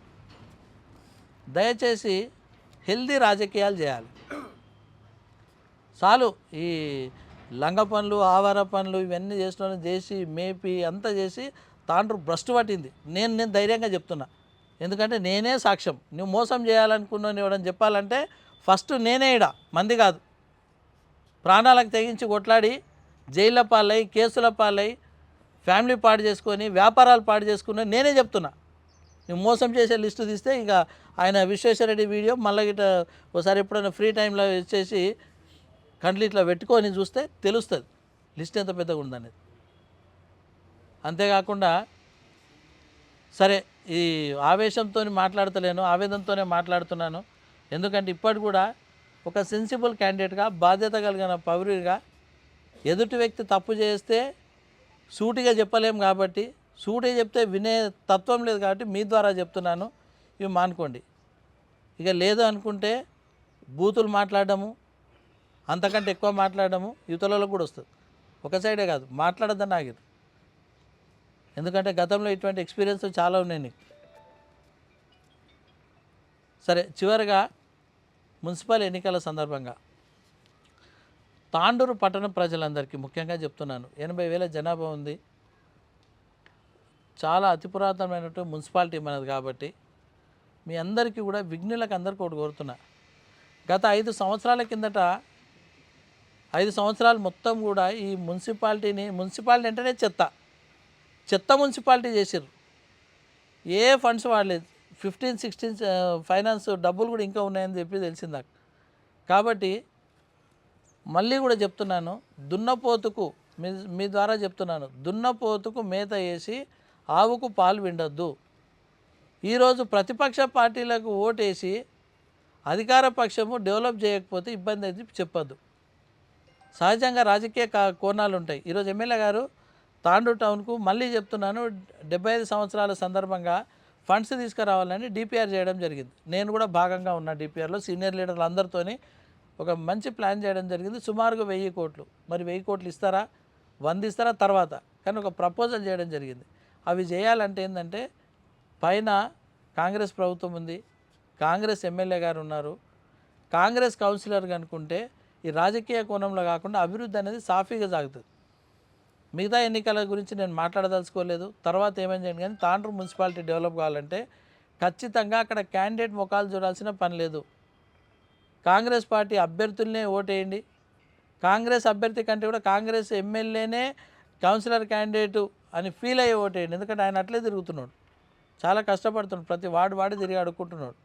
దయచేసి హెల్దీ రాజకీయాలు చేయాలి. చాలు ఈ లంగ పనులు, ఆవార పనులు ఇవన్నీ చేసి మేపి అంతా చేసి తాండ్రు భ్రష్టు పట్టింది. నేను ధైర్యంగా చెప్తున్నా, ఎందుకంటే నేనే సాక్ష్యం. నువ్వు మోసం చేయాలనుకున్నాను ఎవడని చెప్పాలంటే ఫస్ట్ నేనే, ఇడ మంది కాదు. ప్రాణాలకు తెగించి కొట్లాడి జైళ్ళ పాలై, కేసుల పాలై, ఫ్యామిలీ పాడు చేసుకొని, వ్యాపారాలు పాడు చేసుకుని నేనే చెప్తున్నా. నువ్వు మోసం చేసే లిస్టు తీస్తే ఇక ఆయన విశ్వేశ్వరరెడ్డి వీడియో మళ్ళీ గిట్ట ఒకసారి ఎప్పుడైనా ఫ్రీ టైంలో వచ్చేసి కండ్లు ఇట్లా పెట్టుకొని చూస్తే తెలుస్తుంది లిస్ట్ ఎంత పెద్దగా ఉందనేది. అంతేకాకుండా సరే, ఈ ఆవేశంతో మాట్లాడతలేను, ఆవేదనతోనే మాట్లాడుతున్నాను. ఎందుకంటే ఇప్పటి కూడా ఒక సెన్సిబుల్ క్యాండిడేట్గా, బాధ్యత కలిగిన పౌరుడిగా, ఎదుటి వ్యక్తి తప్పు చేస్తే సూటిగా చెప్పలేము కాబట్టి, సూటిగా చెప్తే వినే తత్వం లేదు కాబట్టి మీ ద్వారా చెప్తున్నాను, ఇవి మానుకోండి. ఇక లేదు అనుకుంటే బూతులు మాట్లాడడము, అంతకంటే ఎక్కువ మాట్లాడడము యువతలలో కూడా వస్తుంది. ఒక సైడే కాదు, మాట్లాడద్దని ఆగిరు. ఎందుకంటే గతంలో ఇటువంటి ఎక్స్పీరియన్స్ చాలా ఉన్నాయి నీకు. సరే, చివరిగా మున్సిపల్ ఎన్నికల సందర్భంగా తాండూరు పట్టణ ప్రజలందరికీ ముఖ్యంగా చెప్తున్నాను, 80,000 జనాభా ఉంది, చాలా అతి పురాతనమైనటువంటి మున్సిపాలిటీ మనది. కాబట్టి మీ అందరికీ కూడా, విఘ్నులకు అందరికీ ఒకటి కోరుతున్నా, గత 5 సంవత్సరాల కిందట 5 సంవత్సరాలు మొత్తం కూడా ఈ మున్సిపాలిటీ అంటేనే చెత్త మున్సిపాలిటీ చేసారు. ఏ ఫండ్స్ వాడలేదు. 15-16 ఫైనాన్స్ డబ్బులు కూడా ఇంకా ఉన్నాయని చెప్పి తెలిసింది నాకు. కాబట్టి మళ్ళీ కూడా చెప్తున్నాను, దున్నపోతుకు మీ ద్వారా చెప్తున్నాను, దున్నపోతుకు మేత వేసి ఆవుకు పాలు విండొద్దు. ఈరోజు ప్రతిపక్ష పార్టీలకు ఓటేసి అధికార పక్షము డెవలప్ చేయకపోతే ఇబ్బంది అయితే చెప్పొద్దు. సహజంగా రాజకీయ కోణాలు ఉంటాయి. ఈరోజు ఎమ్మెల్యే గారు తాండూరు టౌన్కు మళ్ళీ చెప్తున్నాను, 75 సంవత్సరాల సందర్భంగా ఫండ్స్ తీసుకురావాలని డిపిఆర్ చేయడం జరిగింది. నేను కూడా భాగంగా ఉన్నా డిపిఆర్లో, సీనియర్ లీడర్లు అందరితోని ఒక మంచి ప్లాన్ చేయడం జరిగింది. సుమారుగా 1000 కోట్లు. మరి 1000 కోట్లు ఇస్తారా, 100 ఇస్తారా తర్వాత, కానీ ఒక ప్రపోజల్ చేయడం జరిగింది. అవి చేయాలంటే ఏంటంటే పైన కాంగ్రెస్ ప్రభుత్వం ఉంది, కాంగ్రెస్ ఎమ్మెల్యే గారు ఉన్నారు, కాంగ్రెస్ కౌన్సిలర్ అనుకుంటే ఈ రాజకీయ కోణంలో కాకుండా అభివృద్ధి అనేది సాఫీగా సాగుతుంది. మిగతా ఎన్నికల గురించి నేను మాట్లాడదలుచుకోలేదు, తర్వాత ఏమైనా చేయండి. కానీ తాండూరు మున్సిపాలిటీ డెవలప్ కావాలంటే ఖచ్చితంగా అక్కడ క్యాండిడేట్ ముఖాలు చూడాల్సిన పని లేదు. కాంగ్రెస్ పార్టీ అభ్యర్థులనే ఓటేయండి. కాంగ్రెస్ అభ్యర్థి కంటే కూడా కాంగ్రెస్ ఎమ్మెల్యేనే కౌన్సిలర్ క్యాండిడేటు అని ఫీల్ అయ్యి ఓటేయండి. ఎందుకంటే ఆయన అట్లే తిరుగుతున్నాడు, చాలా కష్టపడుతున్నాడు, ప్రతి వాడు తిరిగి అడుక్కుంటున్నాడు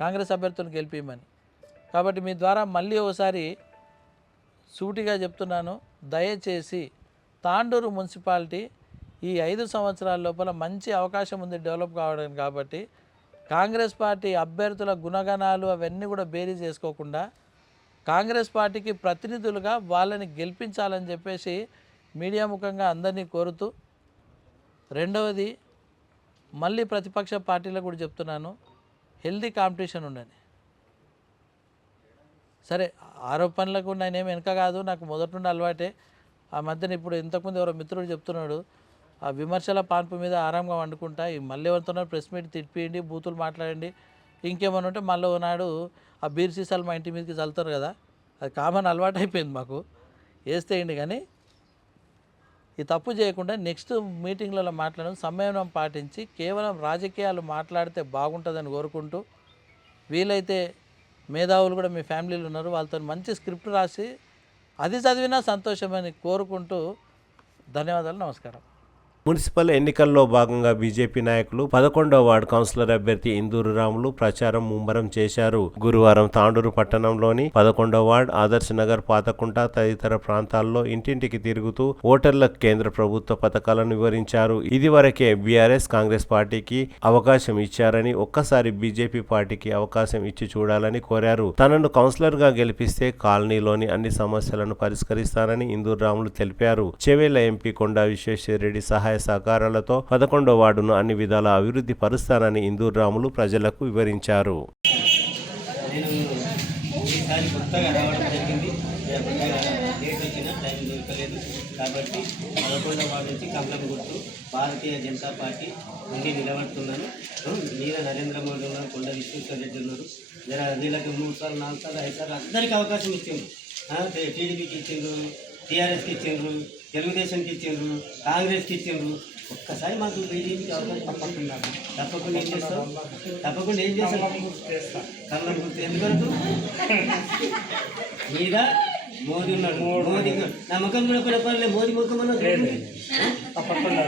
కాంగ్రెస్ అభ్యర్థులను గెలిపిమని. కాబట్టి మీ ద్వారా మళ్ళీ ఒకసారి సూటిగా చెప్తున్నాను, దయచేసి తాండూరు మున్సిపాలిటీ ఈ 5 సంవత్సరాల లోపల మంచి అవకాశం ఉంది డెవలప్ కావడానికి. కాబట్టి కాంగ్రెస్ పార్టీ అభ్యర్థుల గుణగణాలు అవన్నీ కూడా బేరీ చేసుకోకుండా కాంగ్రెస్ పార్టీకి ప్రతినిధులుగా వాళ్ళని గెలిపించాలని చెప్పేసి మీడియా ముఖంగా అందరినీ కోరుతూ, రెండవది మళ్ళీ ప్రతిపక్ష పార్టీలకు కూడా చెప్తున్నాను, హెల్దీ కాంపిటీషన్ ఉండండి. సరే, ఆరోపణలకు నేనేం వెనక కాదు, నాకు మొదటి నుండి అలవాటే. ఆ మధ్యన ఇప్పుడు ఇంతకుముందు ఎవరో మిత్రుడు చెప్తున్నాడు, ఆ విమర్శల పాన్పు మీద ఆరాంగా వండుకుంటా, ఈ మళ్ళీ ఎవరితోనో ప్రెస్ మీట్ తిప్పియండి, బూతులు మాట్లాడండి, ఇంకేమన్నా ఉంటే మళ్ళీ నాడు ఆ బీర్ సీసాలు మా ఇంటి మీదకి చల్లుతారు కదా, అది కామన్ అలవాటు అయిపోయింది మాకు, వేస్తేయండి. కానీ ఈ తప్పు చేయకుండా నెక్స్ట్ మీటింగ్లలో మాట్లాడడం సంయమనం పాటించి కేవలం రాజకీయాలు మాట్లాడితే బాగుంటుందని కోరుకుంటూ, వీలైతే మేధావులు కూడా మీ ఫ్యామిలీలు ఉన్నారు, వాళ్ళతో మంచి స్క్రిప్ట్ రాసి అది చదివినా సంతోషమని కోరుకుంటూ ధన్యవాదాలు, నమస్కారం. మున్సిపల్ ఎన్నికల్లో భాగంగా బీజేపీ నాయకులు 11వ వార్డు కౌన్సిలర్ అభ్యర్థి ఇందూరు రాములు ప్రచారం ముమ్మరం చేశారు. గురువారం తాండూరు పట్టణంలోని 11వ వార్డు, ఆదర్శ్ నగర్, పాతకుంట తదితర ప్రాంతాల్లో ఇంటింటికి తిరుగుతూ ఓటర్లకు కేంద్ర ప్రభుత్వ పథకాలను వివరించారు. ఇదివరకే బీఆర్ఎస్ కాంగ్రెస్ పార్టీకి అవకాశం ఇచ్చారని, ఒక్కసారి బీజేపీ పార్టీకి అవకాశం ఇచ్చి చూడాలని కోరారు. తనను కౌన్సిలర్ గా గెలిపిస్తే కాలనీలోని అన్ని సమస్యలను పరిష్కరిస్తానని ఇందూరు రాములు తెలిపారు. చెవేల ఎంపీ కొండా విశ్వేశ్వరరెడ్డి సహాయ సహకారాలతో 11వ వార్డును అన్ని విధాల అభివృద్ధి పరుస్తానని ఇందూరు రాములు ప్రజలకు వివరించారు. నేను ఈసారి కొత్తగా రావడం జరిగింది, డేట్ వచ్చినా టైం దొరకలేదు. కాబట్టి 11వ వార్డు నుంచి కమలం గుర్తు భారతీయ జనతా పార్టీ నుండి నిలబడుతున్నాను. నీల నరేంద్ర మోడీ ఉన్నారు, కొండ విశ్వేశ్వరరెడ్డి ఉన్నారు, వీళ్ళకి 3 సార్లు 4 సార్లు 5 సార్లు అందరికీ అవకాశం ఇచ్చిండ్రు. టీడీపీకి ఇచ్చిండ్రు, టీఆర్ఎస్కి ఇచ్చిండ్రు, తెలుగుదేశంకి ఇచ్చిండ్రు, కాంగ్రెస్కి ఇచ్చిండ్రు. ఒక్కసారి మాకు బీజేపీకి అవకాశం తప్పకుండా ఏం చేస్తాం, తప్పకుండా ఏం చేస్తాం, కళ్ళం గుర్తు. ఎందుకంటూ మీద మోదీ ఉన్నాడు, మోదీ నా ముఖం కూడా పడపడలే, మోదీ ముఖం అన్న తప్పకుండా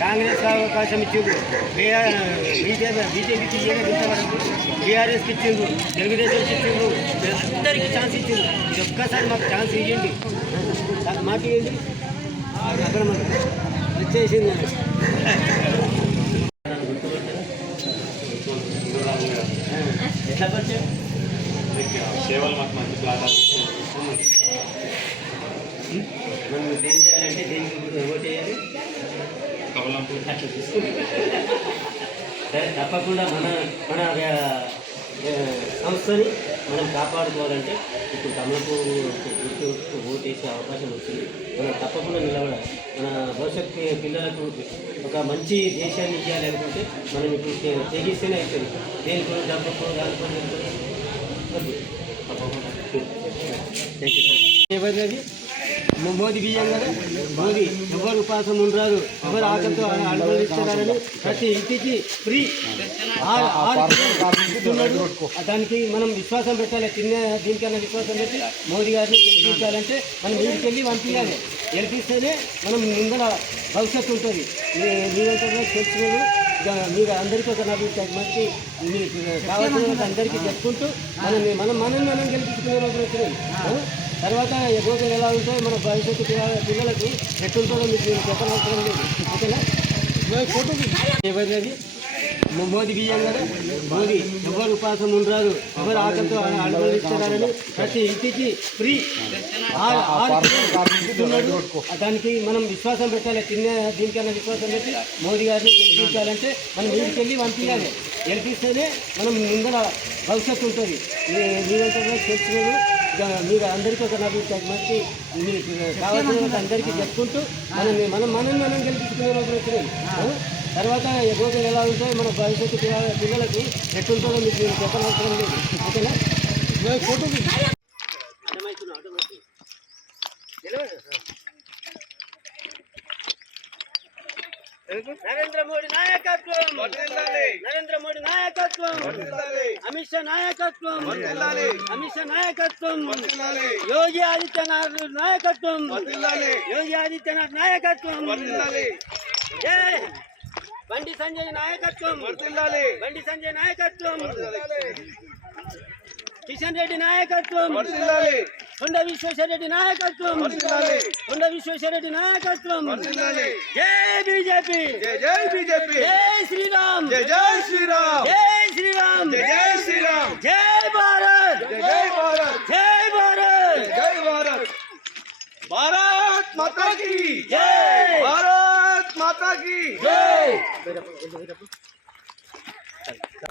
కాంగ్రెస్ అవకాశం ఇచ్చిండ్రు, బీజేపీకి ఇంతవరకు టీఆర్ఎస్కి ఇచ్చిండ్రు, తెలుగుదేశంకి ఇచ్చిండ్రు, అందరికీ ఛాన్స్ ఇచ్చిండ్రు. ఇది ఒక్కసారి మాకు ఛాన్స్ ఇవ్వండి, మాకు ఇవ్వండి. అక్కడ మనకు వచ్చేసింది ఎట్లా పరిచయం సేవలు మాకు మంచి ప్లాన్. మనం ఏం చేయాలంటే దేనికి ఓటు వేయాలి, సరే తప్పకుండా మన సంస్థని మనం కాపాడుకోవాలంటే ఇప్పుడు కమలపూర్ గుర్తు ఓటేసే అవకాశం వచ్చింది. మనం తప్పకుండా నిలబడాలి. మన భవిష్యత్ పిల్లలకు ఒక మంచి దేశాన్ని ఇవ్వాలి అనుకుంటే మనం ఇప్పుడు తెగిస్తేనే అవుతుంది. దేనికో డబ్బుకో దానికో తప్పకుండా. Thank you sir. ఎవరిది మోదీ బియ్యం కదా, మోదీ ఎవరు ఉపాసం ఉండరాదు, ఎవరు ఆకలితో అనుభవిస్తున్నారని ప్రతి ఇంటికి ఫ్రీ ఇస్తున్నాడు. దానికి మనం విశ్వాసం పెట్టాలి. దీనికన్నా విశ్వాసం పెట్టి మోదీ గారిని గెలిపించాలంటే మనం ఇంటికి వెళ్ళి పంపించాలి. గెలిపిస్తేనే మనం ముందర భవిష్యత్తు ఉంటుంది. మీరంతా తెలుసుకోదు మీరు అందరికీ ఒక 40 మందికి మీకు కావాల్సిన వాళ్ళకి అందరికీ చెప్పుకుంటూ మనం గెలిపించుకునే రోజులు వచ్చినాయి. తర్వాత రోజులు ఎలా ఉంటాయో మన భవిష్యత్తు పిల్లలకు ఎట్టుంటుందో మీకు నేను చెప్పనవసరం లేదు. ఓకేనా? ఎవరినది మోదీ బియ్యం కదా, మోదీ ఎవరు ఉపాసం ఉండరాదు, ఎవరు ఆకలితో అనుభవిస్తున్నారని ప్రతి ఇంటికి ఫ్రీ ఇస్తున్నాడు. దానికి మనం విశ్వాసం పెట్టాలి. దీనికన్నా విశ్వాసం పెట్టి మోదీ గారిని గెలిపించాలంటే మనం ఇంటికి వెళ్ళి పంపించాలి. గెలిపిస్తేనే మనం ముందర భవిష్యత్తు ఉంటుంది. మీరంతా తెలుసుకున్నాడు. మీరు అందరికీ ఒక 40 మందికి మీకు కావాల్సిన వాళ్ళకి అందరికీ చెప్పుకుంటూ మనం గెలిపించుకునే రోజులు వచ్చినాయి. తర్వాత రోజులు ఎలా ఉంటాయో మన భవిష్యత్తు పిల్లలకు ఎట్టుంటుందో మీకు నేను చెప్పనవసరం లేదు. ఓకేనా? నరేంద్ర మోడీ నాయకత్వం, నరేంద్ర మోడీ నాయకత్వం, అమిత్ షా నాయకత్వం, అమిత్ షా నాయకత్వం, యోగి ఆదిత్యనాథ్ నాయకత్వం, యోగి ఆదిత్యనాథ్ నాయకత్వం, బండి సంజయ్ నాయకత్వం, బండి సంజయ్ నాయకత్వం, కిషన్ రెడ్డి నాయకత్వం, కొండ విశ్వేశ్వరరెడ్డి నాయకత్వం, కొండ విశ్వేశ్వరరెడ్డి నాయకత్వం. జై బీజేపీ, జై బీజేపీ, జై శ్రీరామ్, జై శ్రీరామ్, జై శ్రీరామ్, జై శ్రీరామ్, జై భారత్, జై భారత్, జై భారత్, జై భారత్, భారత్ మాతా కీ జై, భారత్ మాతా కీ జై.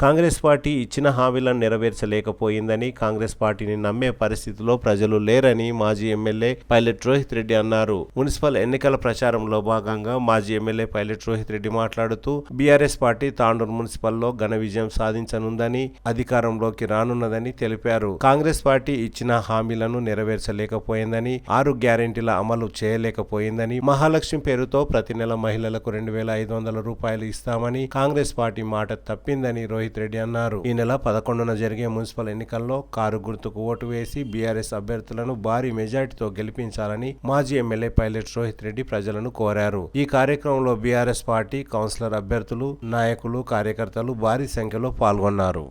కాంగ్రెస్ పార్టీ ఇచ్చిన హామీలను నెరవేర్చలేకపోయిందని, కాంగ్రెస్ పార్టీని నమ్మే పరిస్థితిలో ప్రజలు లేరని మాజీ ఎమ్మెల్యే పైలట్ రోహిత్ రెడ్డి అన్నారు. మున్సిపల్ ఎన్నికల ప్రచారంలో భాగంగా మాజీ ఎమ్మెల్యే పైలట్ రోహిత్ రెడ్డి మాట్లాడుతూ బీఆర్ఎస్ పార్టీ తాండూరు మున్సిపల్లో ఘన విజయం సాధించనుందని, అధికారంలోకి రానున్నదని తెలిపారు. కాంగ్రెస్ పార్టీ ఇచ్చిన హామీలను నెరవేర్చలేకపోయిందని, 6 గ్యారెంటీల అమలు చేయలేకపోయిందని, మహాలక్ష్మి పేరుతో ప్రతి నెల మహిళలకు 2500 రూపాయలు ఇస్తామని కాంగ్రెస్ పార్టీ మాట తప్పిందని రోహిత్ రెడ్డి అన్నారు. ఈ నెల 11న జరిగే మున్సిపల్ ఎన్నికల్లో కారు గుర్తుకు ఓటు వేసి బీఆర్ఎస్ అభ్యర్థులను భారీ మెజార్టీతో గెలిపించాలని మాజీ ఎమ్మెల్యే పైలట్ రోహిత్ రెడ్డి ప్రజలను కోరారు. ఈ కార్యక్రమంలో బీఆర్ఎస్ పార్టీ కౌన్సిలర్ అభ్యర్థులు, నాయకులు, కార్యకర్తలు భారీ సంఖ్యలో పాల్గొన్నారు.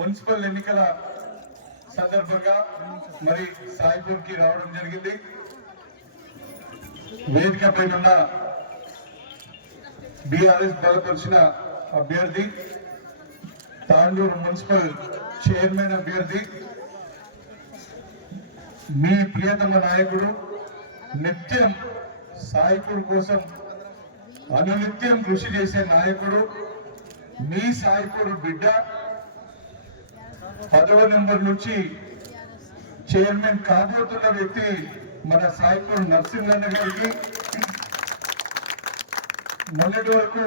మున్సిపల్ ఎన్నికల సందర్భంగా మరి సాయిపూర్కి రావడం జరిగింది. వేదికపై ఉన్న బీఆర్ఎస్ బలపరిచిన అభ్యర్థి, తాండూరు మున్సిపల్ చైర్మన్ అభ్యర్థి, మీ ప్రియతమ నాయకుడు, నిత్యం సాయిపూర్ కోసం అనునిత్యం కృషి చేసే నాయకుడు, మీ సాయిపూర్ బిడ్డ, 10వ నెంబర్ నుంచి చైర్మన్ కాబోతున్న వ్యక్తి మన సాయిపూర్ నరసింహన్న గారికి, మొన్నటి వరకు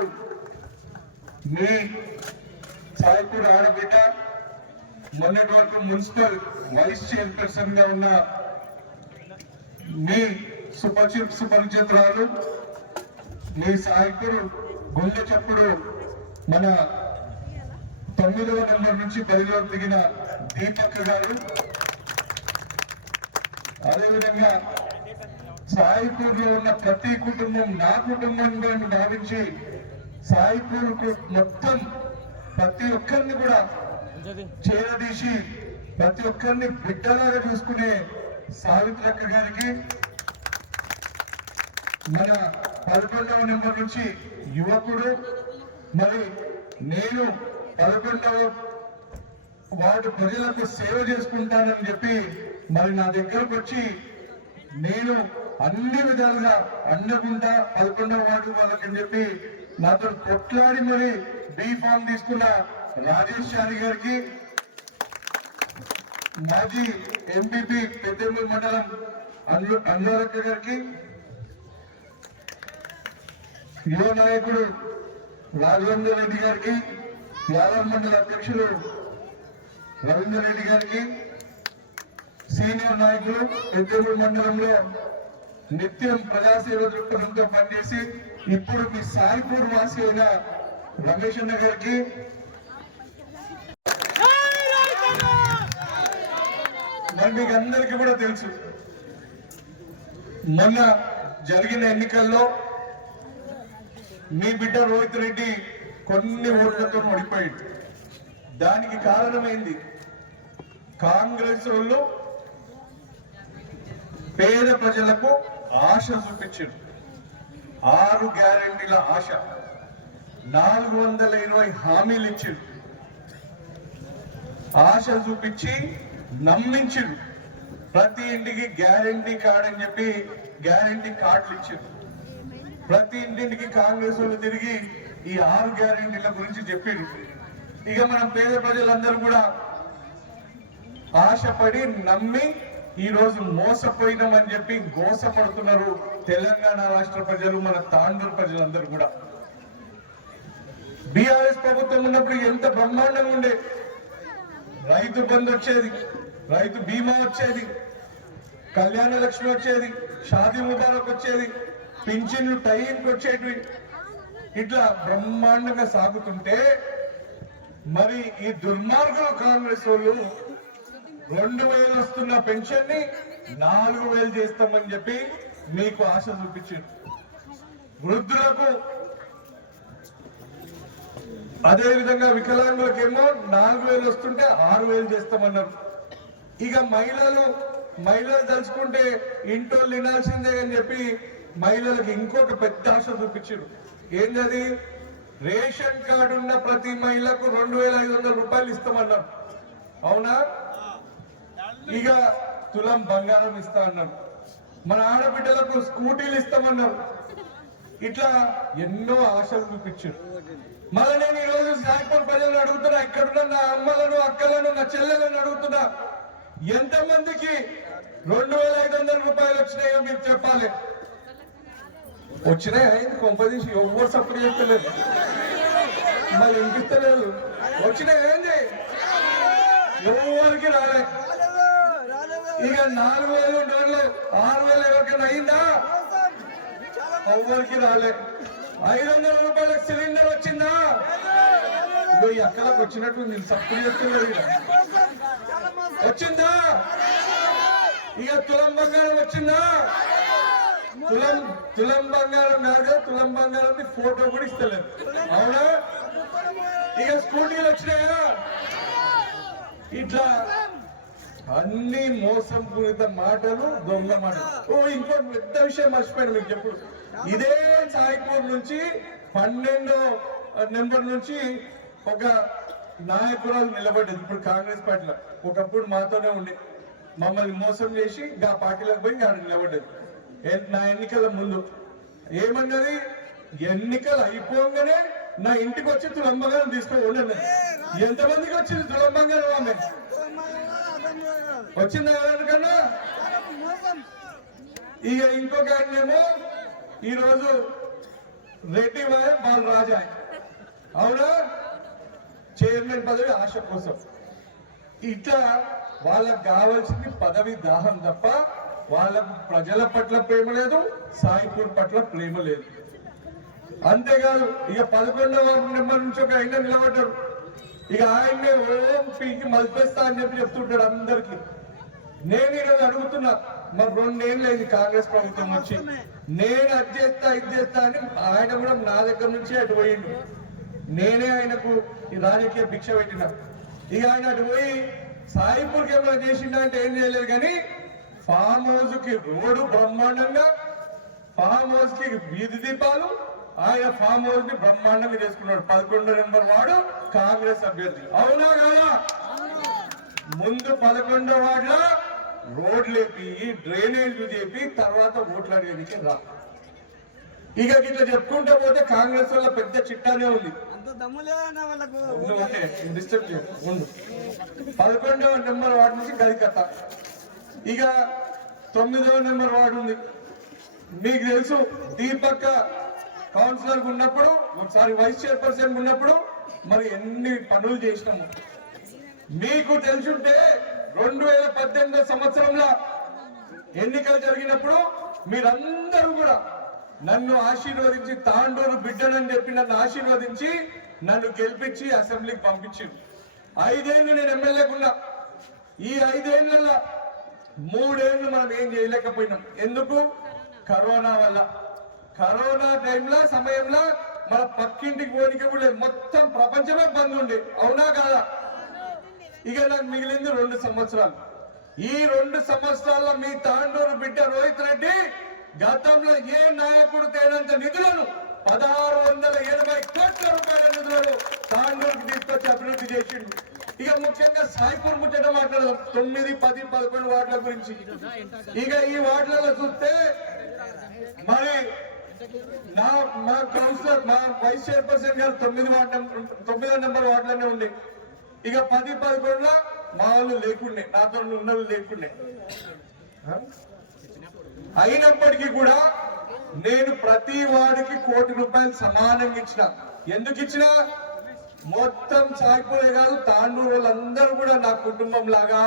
మీ సాయిపూర్ ఆడబిడ్డ, మొన్నటి వరకు మున్సిపల్ వైస్ చైర్పర్సన్ గా ఉన్న మీ సుపరిచితురాలు, మీ సాయిపూర్ గుండె చప్పుడు మన 9వ నెంబర్ నుంచి బరిలో దిగిన దీపక్ గారు, అదేవిధంగా సాయిపూర్ లో ఉన్న ప్రతి కుటుంబం నా కుటుంబంగా భావించి సాయిపూర్ కు మొత్తం ప్రతి ఒక్కరిని కూడా చేరదీసి ప్రతి ఒక్కరిని బిడ్డలాగా చూసుకునే సావిత్రక్క గారికి, మన 11వ నెంబర్ నుంచి యువకుడు, మరి నేను 11వ వార్డు ప్రజలకు సేవ చేసుకుంటానని చెప్పి మరి నా దగ్గరకు వచ్చి నేను అన్ని విధాలుగా అండగుంటా 11వ వార్డు వాళ్ళకని చెప్పి నాతో కొట్లాడి మరి బీ ఫామ్ తీసుకున్న రాజేష్ చారి గారికి, మాజీ ఎంపీపీ పెద్దెమ్మూరు మండలం అనురాధక్క గారికి, యువ నాయకుడు రాఘవేంద్ర రెడ్డి గారికి, యాదవ్ మండల అధ్యక్షులు రవీందర్ రెడ్డి గారికి, సీనియర్ నాయకులు పెద్దెమ్మూరు మండలంలో నిత్యం ప్రజాసేవ దృక్పథంతో పనిచేసి ఇప్పుడు మీ సాయిపూర్ వాసి అయిన రమేష్ అన్న గారికి, మరి మీకు అందరికీ కూడా తెలుసు, మొన్న జరిగిన ఎన్నికల్లో మీ బిడ్డ రోహిత్ రెడ్డి కొన్ని ఓట్లతో ఓడిపోయాడు. దానికి కారణమైంది కాంగ్రెస్ వాళ్ళు పేద ప్రజలకు ఆశ చూపించారు. 6 గ్యారెంటీల ఆశ, 420 హామీలు ఇచ్చారు. ఆశ చూపించి నమ్మించారు. ప్రతి ఇంటికి గ్యారెంటీ కార్డు అని చెప్పి గ్యారెంటీ కార్డులు ఇచ్చారు. ప్రతి ఇంటింటికి కాంగ్రెస్ వాళ్ళు తిరిగి ఈ 6 గ్యారెంటీల గురించి చెప్పారు. ఇక మనం పేద ప్రజలందరూ కూడా ఆశపడి నమ్మి ఈ రోజు మోసపోయినామని చెప్పి గోసపడుతున్నారు తెలంగాణ రాష్ట్ర ప్రజలు, మన తాండూరు ప్రజలందరూ కూడా. బీఆర్ఎస్ ప్రభుత్వం ఉన్నప్పుడు ఎంత బ్రహ్మాండంగా ఉండే, రైతు బంధు వచ్చేది, రైతు బీమా వచ్చేది, కళ్యాణ లక్ష్మి వచ్చేది, షాదీ ముబారక్ వచ్చేది, పింఛన్లు టైంకి వచ్చేటివి. ఇట్లా బ్రహ్మాండంగా సాగుతుంటే మరి ఈ దుర్మార్గులు కాంగ్రెస్ వాళ్ళు 2000 వస్తున్న పెన్షన్ ని 4000 చేస్తామని చెప్పి మీకు ఆశ చూపించారు. వృద్ధులకు అదే విధంగా వికలాంగులకేమో 4000 వస్తుంటే 6000 చేస్తామన్నారు. ఇక మహిళలు తలుచుకుంటే ఇంట్లో వినాల్సిందే అని చెప్పి మహిళలకు ఇంకొక పెద్ద ఆశ చూపించారు. ఏంటది? రేషన్ కార్డు ఉన్న ప్రతి మహిళకు 2500 రూపాయలు ఇస్తామన్నారు. అవునా? ఇక తులం బంగారం ఇస్తా అన్నారు. మన ఆడబిడ్డలకు స్కూటీలు ఇస్తామన్నారు. ఇట్లా ఎన్నో ఆశలు చూపించారు. మళ్ళీ నేను ఈరోజు సాయిపూర్ ప్రజలను అడుగుతున్నా, ఇక్కడున్న నా అమ్మలను, అక్కలను, నా చెల్లెలను అడుగుతున్నా, ఎంతమందికి 2500 రూపాయలు వచ్చినాయో మీరు చెప్పాలి. వచ్చినాయి కొంపదీసి ఎవ్వరు సపోర్ట్ చేస్తలేదు, మరి ఇంపిస్తలేదు. వచ్చినాయి ఏంది? ఎవరికి రాలే. ఇక 4000 6000 ఎవరికైనా అయిందా? ఎవరికి రాలే. 500 రూపాయలకు సిలిండర్ వచ్చిందా? ఇదో ఎక్కడికి వచ్చినట్టు నేను సపోర్ట్ చేస్తలేదు. వచ్చిందా? ఇక తులం బంగారం వచ్చిందా? తులం బంగారం కాదు, తులం బంగారం ఫోటో కూడా ఇస్తలేదు. అవునా? ఇక స్కూటీలు వచ్చినాయా? ఇట్లా అన్ని మోసం పూరిత మాటలు, దొంగ మాటలు. ఇంకో పెద్ద విషయం మర్చిపోయాను మీకు చెప్పుడు. ఇదే సాయిపూర్ నుంచి 12వ నెంబర్ నుంచి ఒక నాయకురాలు నిలబడ్డది. ఇప్పుడు కాంగ్రెస్ పార్టీలో, ఒకప్పుడు మాతోనే ఉండి మమ్మల్ని మోసం చేసి గా పార్టీలకు పోయి ఆడ నిలబడ్డది. నా ఎన్నికల ముందు ఏమన్నది? ఎన్నికలు అయిపోగానే నా ఇంటికి వచ్చి తులం బంగారం తీసుకోండి. ఎంతమందికి వచ్చింది తులం బంగారం? ఆమె వచ్చిందా ఎవరికన్నా? ఇక ఇంకొక ఆయనేమో ఈరోజు రెడ్డి బాలరాజా, అవునా, చైర్మన్ పదవి ఆశ కోసం. ఇట్లా వాళ్ళకు కావాల్సింది పదవి దాహం తప్ప వాళ్ళకు ప్రజల పట్ల ప్రేమ లేదు, సాయిపూర్ పట్ల ప్రేమ లేదు. అంతేకాదు, ఇక 11వ నెంబర్ నుంచి ఒక ఆయన నిలబడ్డాడు. ఇక ఆయన్నే ఓం పీకి మలిపేస్తా అని చెప్పి చెప్తుంటాడు అందరికి. నేను ఈరోజు అడుగుతున్నా, మరి 2 ఏళ్ళు అయింది కాంగ్రెస్ ప్రభుత్వం వచ్చి, నేను అది చేస్తా ఇది చేస్తా అని ఆయన కూడా నా దగ్గర నుంచి అటు పోయిండు. నేనే ఆయనకు ఈ రాజకీయ భిక్ష పెట్టిన. ఇక ఆయన అటు పోయి సాయిపూర్కి ఏమైనా చేసిండా అంటే ఏం చేయలేదు. కానీ ఫామ్ హౌస్ కి రోడ్డు బ్రహ్మాండంగా, ఫామ్ హౌస్ కి వీధి దీపాలు, ఆయన ఫామ్ హౌస్ ని బ్రహ్మాండంగా చేసుకున్నాడు. 11వ నెంబర్ వాడు కాంగ్రెస్ అభ్యర్థి. అవునా కాదా? ముందు 11వ వార్డులో రోడ్లు వేపి, డ్రైనేజ్లు చేపి, తర్వాత ఓట్లు అడిగేందుకు రా. ఇక ఇట్లా చెప్పుకుంటూ పోతే కాంగ్రెస్ వల్ల పెద్ద చిట్టానే ఉంది. డిస్టర్బ్ చేయు. 11వ నెంబర్ వార్డు నుంచి గది కథ. ఇక 9వ నెంబర్ వార్డు ఉంది. మీకు తెలుసు, దీపక్క కౌన్సిలర్ ఉన్నప్పుడు, ఒకసారి వైస్ చైర్పర్సన్ ఉన్నప్పుడు మరి ఎన్ని పనులు చేసినాము మీకు తెలుసుంటే. 2018 సంవత్సరంలో ఎన్నికలు జరిగినప్పుడు మీరందరూ కూడా నన్ను ఆశీర్వదించి, తాండూరు బిడ్డనని చెప్పి నన్ను ఆశీర్వదించి నన్ను గెలిపించి అసెంబ్లీకి పంపించారు. 5 ఏళ్ళు నేను ఎమ్మెల్యేకున్నా. ఈ 5 ఏళ్లలో 3 ఏళ్ళు మనం ఏం చేయలేకపోయినాం. ఎందుకు? కరోనా వల్ల. కరోనా టైంలో సమయంలో మన పక్కింటికి పోనీకి కూడా మొత్తం ప్రపంచమే బంద్ ఉండే, అవునా కాదా? ఇక నాకు మిగిలింది 2 సంవత్సరాలు. ఈ 2 సంవత్సరాల్లో మీ తాండూరు బిడ్డ రోహిత్ రెడ్డి గతంలో ఏ నాయకుడు తేనంత నిధులను 1680 కోట్ల రూపాయల నిధులను తాండూరుకి తీసుకొచ్చి అభివృద్ధి చేసిండు. ఇక ముఖ్యంగా సాయిపూర్ ముచ్చట మాట్లాడదాం. 9, 10, 11 వార్డుల గురించి. ఇక ఈ వార్డులలో చూస్తే మరి మా కౌన్సిలర్, మా వైస్ చైర్పర్సన్ గారు 9వ నెంబర్ వార్డులోనే ఉంది. ఇక 10, 11 మా వాళ్ళు లేకుండే, నాతో ఉన్న వాళ్ళు లేకుండే. అయినప్పటికీ కూడా నేను ప్రతి వాడికి ₹1 కోటి సమానంగా ఇచ్చిన. ఎందుకు ఇచ్చిన? మొత్తం సాయిపూరే కాదు, తాండూరు వాళ్ళందరూ కూడా నా కుటుంబం లాగా,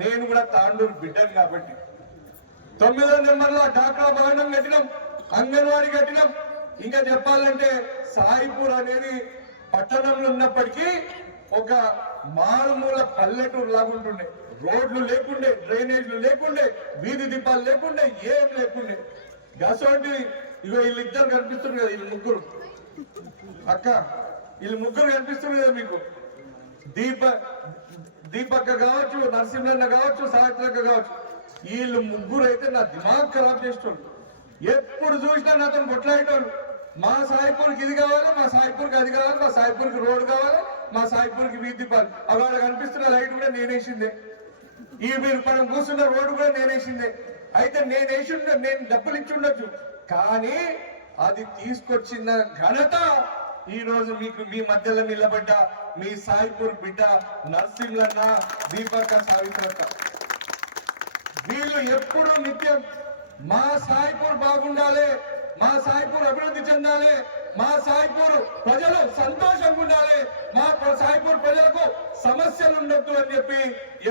నేను కూడా తాండూరు బిడ్డను కాబట్టి. 9వ నెంబర్లో డాక్రా భవనం కట్టినాం, అంగన్వాడీ కట్టినాం. ఇంకా చెప్పాలంటే సాయిపూర్ అనేది పట్టణంలో ఉన్నప్పటికీ ఒక మారుమూల పల్లెటూరు లాగా ఉంటుండే. రోడ్లు లేకుండే, డ్రైనేజ్లు లేకుండే, వీధి దీపాలు లేకుండే, ఏం లేకుండే. గసోంటి ఇగో వీళ్ళిద్దరు కనిపిస్తుంది కదా, వీళ్ళు ముగ్గురు అక్క, వీళ్ళు ముగ్గురు కనిపిస్తుంది కదా మీకు. దీపక్క కావచ్చు, నరసింహన్న కావచ్చు, సావిత్రక్క కావచ్చు. వీళ్ళు ముగ్గురు అయితే నా దిమాగ్ ఖరాబ్ చేసేటోళ్ళు. ఎప్పుడు చూసినా నాతో కొట్లాడేటోళ్ళు. మా సాయిపూర్కి ఇది కావాలి, మా సాయిపూర్కి అది కావాలి, మా సాయిపూర్కి రోడ్డు కావాలి, మా సాయిపూర్కి వీధి దీపాలు. అవాడ కనిపిస్తున్న లైట్ కూడా నేనేసిందే, ఈ మీరు మనం కూర్చున్న రోడ్డు కూడా నేనేసిందే. అయితే నేను డబ్బులు ఇచ్చి ఉండొచ్చు, కానీ అది తీసుకొచ్చిన ఘనత ఈ రోజు మీకు మీ మధ్యలో నిలబడ్డ మీ సాయిపూర్ బిడ్డ నరసింహన్న, దీపక్క, సావిత్రక్క. వీళ్ళు ఎప్పుడు నిత్యం మా సాయిపూర్ బాగుండాలి, మా సాయిపూర్ అభివృద్ధి చెందాలి, మా సాయిపూర్ ప్రజలు సంతోషంగా ఉండాలి, మా సాయిపూర్ ప్రజలకు సమస్యలు ఉండొద్దు అని చెప్పి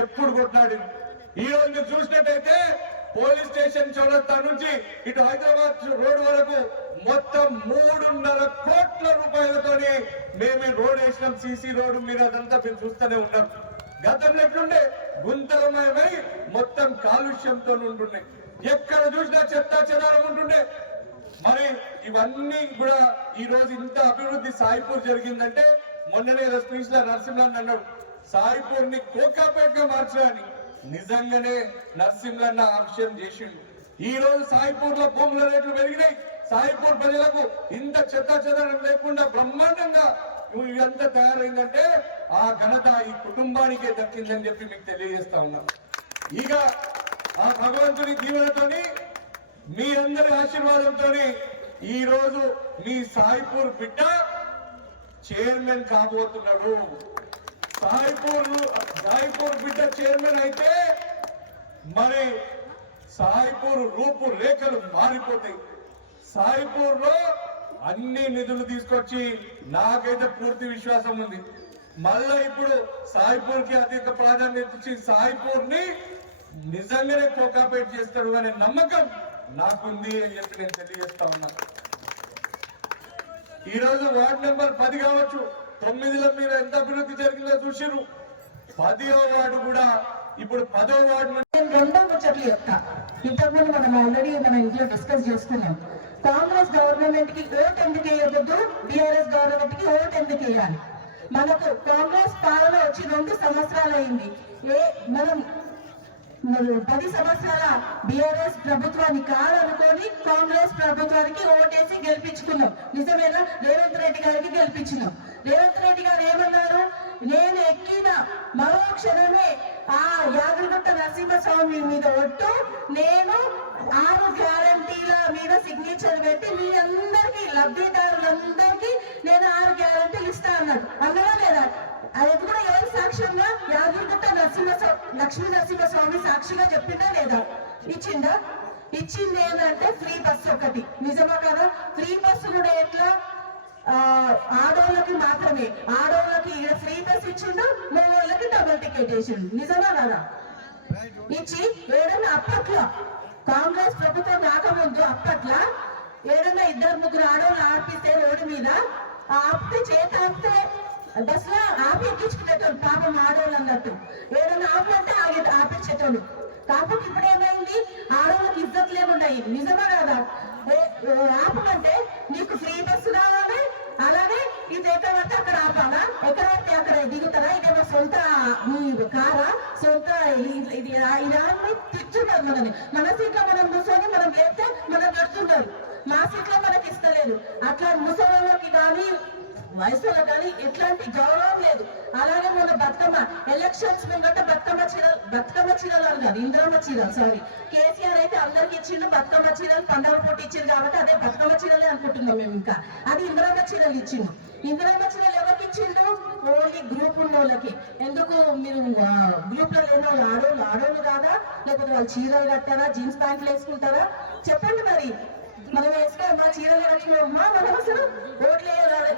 ఎప్పుడు కొట్లాడింది. ఈ రోజు మీరు చూసినట్టయితే పోలీస్ స్టేషన్ చౌరస్తా నుంచి ఇటు హైదరాబాద్ రోడ్డు వరకు మొత్తం 3.5 కోట్ల రూపాయలతోని మేము రోడ్ వేసినాం. సీసీ రోడ్డు మీరు అదంతా మీరు చూస్తూనే ఉన్నాం. గతంలో ఎట్లుండే? గుంతలమయమై మొత్తం కాలుష్యంతో ఉంటుండే, ఎక్కడ చూసినా చెత్త చెదారం ఉంటుండే. మరి ఇవన్నీ కూడా ఈ రోజు ఇంత అభివృద్ధి సాయిపూర్ జరిగిందంటే, మొన్ననే స్పీచ్ లో నరసింహన్ అన్నాడు సాయిపూర్ ని కోకాపేట్ గా మార్చని. నిజంగానే నరసింహన్న ఆక్షన్ చేసిండు. ఈ రోజు సాయిపూర్ లో భూముల రేట్లు పెరిగినాయి. సాయిపూర్ ప్రజలకు ఇంత చెత్త చెదరం లేకుండా బ్రహ్మాండంగా ఇదంతా తయారైందంటే ఆ ఘనత ఈ కుటుంబానికే దక్కిందని చెప్పి మీకు తెలియజేస్తా ఉన్నాం. ఇక ఆ భగవంతుని దీవెనతోని, మీ అందరి ఆశీర్వాదంతో ఈ రోజు మీ సాయిపూర్ బిడ్డ చైర్మన్ కాబోతున్నాడు. సాయిపూర్ బిడ్డ చైర్మన్ అయితే మరి సాయిపూర్ రూపు రేఖలు మారిపోతాయి. సాయిపూర్ లో అన్ని నిధులు తీసుకొచ్చి నాకైతే పూర్తి విశ్వాసం ఉంది. మళ్ళా ఇప్పుడు సాయిపూర్ కి అధిక ప్రాధాన్యత ఇచ్చి సాయిపూర్ ని నిజంగానే కోకాపేట్ చేస్తాడు అనే నమ్మకం నాకుంది అని చెప్పి నేను తెలియజేస్తా ఉన్నా. ఈ రోజు వార్డు నెంబర్ 10 కావచ్చు, 9లో మీరు ఎంత అభివృద్ధి జరిగిందో చూసిరు. 10వ వార్డు కూడా ఇప్పుడు 10వ వార్డు రెండో ముచ్చట్లు చెప్తా. ఇంతకుముందు మనం ఆల్రెడీ మన ఇంట్లో డిస్కస్ చేసుకున్నాం. కాంగ్రెస్ గవర్నమెంట్ కి ఓట్ ఎందుకు వేయకూడదు, బీఆర్ఎస్ గవర్నమెంట్ కి ఓట్ ఎందుకు వేయాలి? మనకు కాంగ్రెస్ పాలన వచ్చి 2 సంవత్సరాలు అయింది. మనం 10 సంవత్సరాల బీఆర్ఎస్ ప్రభుత్వాన్ని కాదనుకొని కాంగ్రెస్ ప్రభుత్వానికి ఓటేసి గెలిపించుకున్నాం. నిజమేనా? రేవంత్ రెడ్డి గారికి గెలిపించినాం. రేవంత్ రెడ్డి గారు ఏమన్నారు? నేను ఎక్కిన మరో క్షణమే ఆ యాదగిరిగుట్ట నరసింహస్వామి మీద ఒట్టు, నేను 6 గ్యారంటీల మీద సిగ్నేచర్ పెట్టి మీ అందరికీ, లబ్ధిదారులందరికీ నేను 6 గ్యారంటీలు ఇస్తా అన్నాడు. అన్నదా లేదా? అది కూడా ఎవరి సాక్ష్యంగా? యాదగిరిగుట్ట లక్ష్మీ నరసింహస్వామి సాక్షిగా చెప్పిందా లేదా? ఇచ్చిందా? ఇచ్చింది ఏంటంటే ఫ్రీ బస్సు ఒకటి. నిజమా కదా? ఫ్రీ బస్సు కూడా ఎట్లా? ఆడోళ్ళకి మాత్రమే. ఆడోళ్ళకి ఫ్రీ బస్ ఇచ్చిండు, మగోళ్ళకి డబుల్ టికెట్ వేసిండు. నిజమా కదా? ఇచ్చి ఏదన్నా అప్పట్లో కాంగ్రెస్ ప్రభుత్వం రాకముందు అప్పట్లో ఏదన్నా 2-3 ఆడోళ్ళు ఆపిస్తే రోడ్డు మీద ఆపితే చేత ఆపితే బస్ లో ఆపి ఎక్కించుకునేటోళ్ళు. పాపం ఆడోళ్ళు అన్నట్టు ఏదైనా ఆపంటే ఆపించేటోళ్ళు. కాకపోతే ఇప్పుడు ఏమైంది, ఆడవాళ్ళకి ఇజ్జత్ లేకుండా అయింది. నిజమా కాదా? ఆపమంటే నీకు ఫ్రీ బస్సు కావాలి, అలాగే ఇది ఎక్కడ పడితే అక్కడ ఆపాలా, ఎక్కడ పడితే అక్కడ దిగుతారా, ఇదేమో సొంత కారా, సొంత ఇది ఇదాన్ని తిట్టున్నారు మనని. మన సీట్లో మనం కూర్చొని మనం చేస్తే మనం పెడుతున్నారు, మా సీట్లో మనకి ఇస్తలేదు. అట్లా ముసలికి కానీ వయసులో కానీ ఎట్లాంటి గౌరవం లేదు. అలాగే మన బతుకమ్మ ఎలక్షన్స్ ముంగట బతుకమ్మ చీరలు కాదు, ఇంద్రమ్మ చీరలు, సారీ, కేసీఆర్ అయితే అందరికి ఇచ్చిండు బతుకమ్మ చీరలు, పండుగ పొట్టి ఇచ్చిండు కాబట్టి అదే బతుకమ్మ చీరలే అనుకుంటున్నాం మేము. ఇంకా అది ఇంద్రమ్మ చీరలు ఇచ్చిండు. ఇంద్రమ్మ చీరలు ఎవరికి ఇచ్చిండు? ఓన్లీ గ్రూప్ ఉన్న వాళ్ళకి. ఎందుకు మీరు గ్రూప్ లో లేని వాళ్ళు ఆడోళ్ళు కాదా, లేకపోతే వాళ్ళు చీరలు కట్టారా, జీన్స్ ప్యాంట్లు వేసుకుంటారా? చెప్పండి మరి. మనం వేసుకో మా చీరలు కట్టినమ్మా, మనం అసలు ఓట్లు వేయాలి,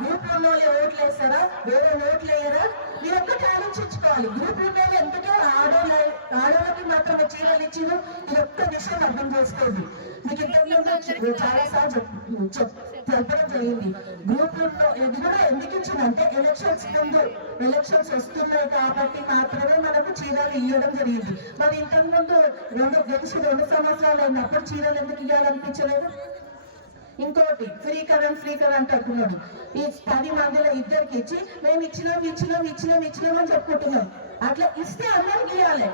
గ్రూప్ ఉన్న వాళ్ళు ఓట్లు వేస్తారా, వేరే ఓట్లు వేయరా? మీరు ఒక్కటి ఆలోచించుకోవాలి. గ్రూప్ ఉన్న వాళ్ళు ఎంతకో ఆడోళ్ళకి మాత్రమే చీరలు ఇచ్చిండు. ఇది ఒక్క విషయం అర్థం చేసుకోండి. మీకు ఇంతకుముందు చాలా సార్లు చెప్పడం జరిగింది. గ్రూప్ ఇది కూడా ఎందుకు ఇచ్చిందంటే ఎలక్షన్స్ ముందు, ఎలక్షన్స్ వస్తున్నాయి కాబట్టి మాత్రమే మనకు చీరలు ఇవ్వడం జరిగింది. మరి ఇంతకుముందు గెలిచి 2 సంవత్సరాలు అయినప్పుడు చీరలు ఎందుకు ఇవ్వాలనిపించలేదు? ఇంకోటి ఫ్రీ కరెంట్ అంటున్నాడు. ఈ 10 మందిలో ఇద్దరికి ఇచ్చి మేము ఇచ్చినాం అని చెప్పుకుంటున్నాం. అట్లా ఇస్తే అందరికి ఇవ్వాలి,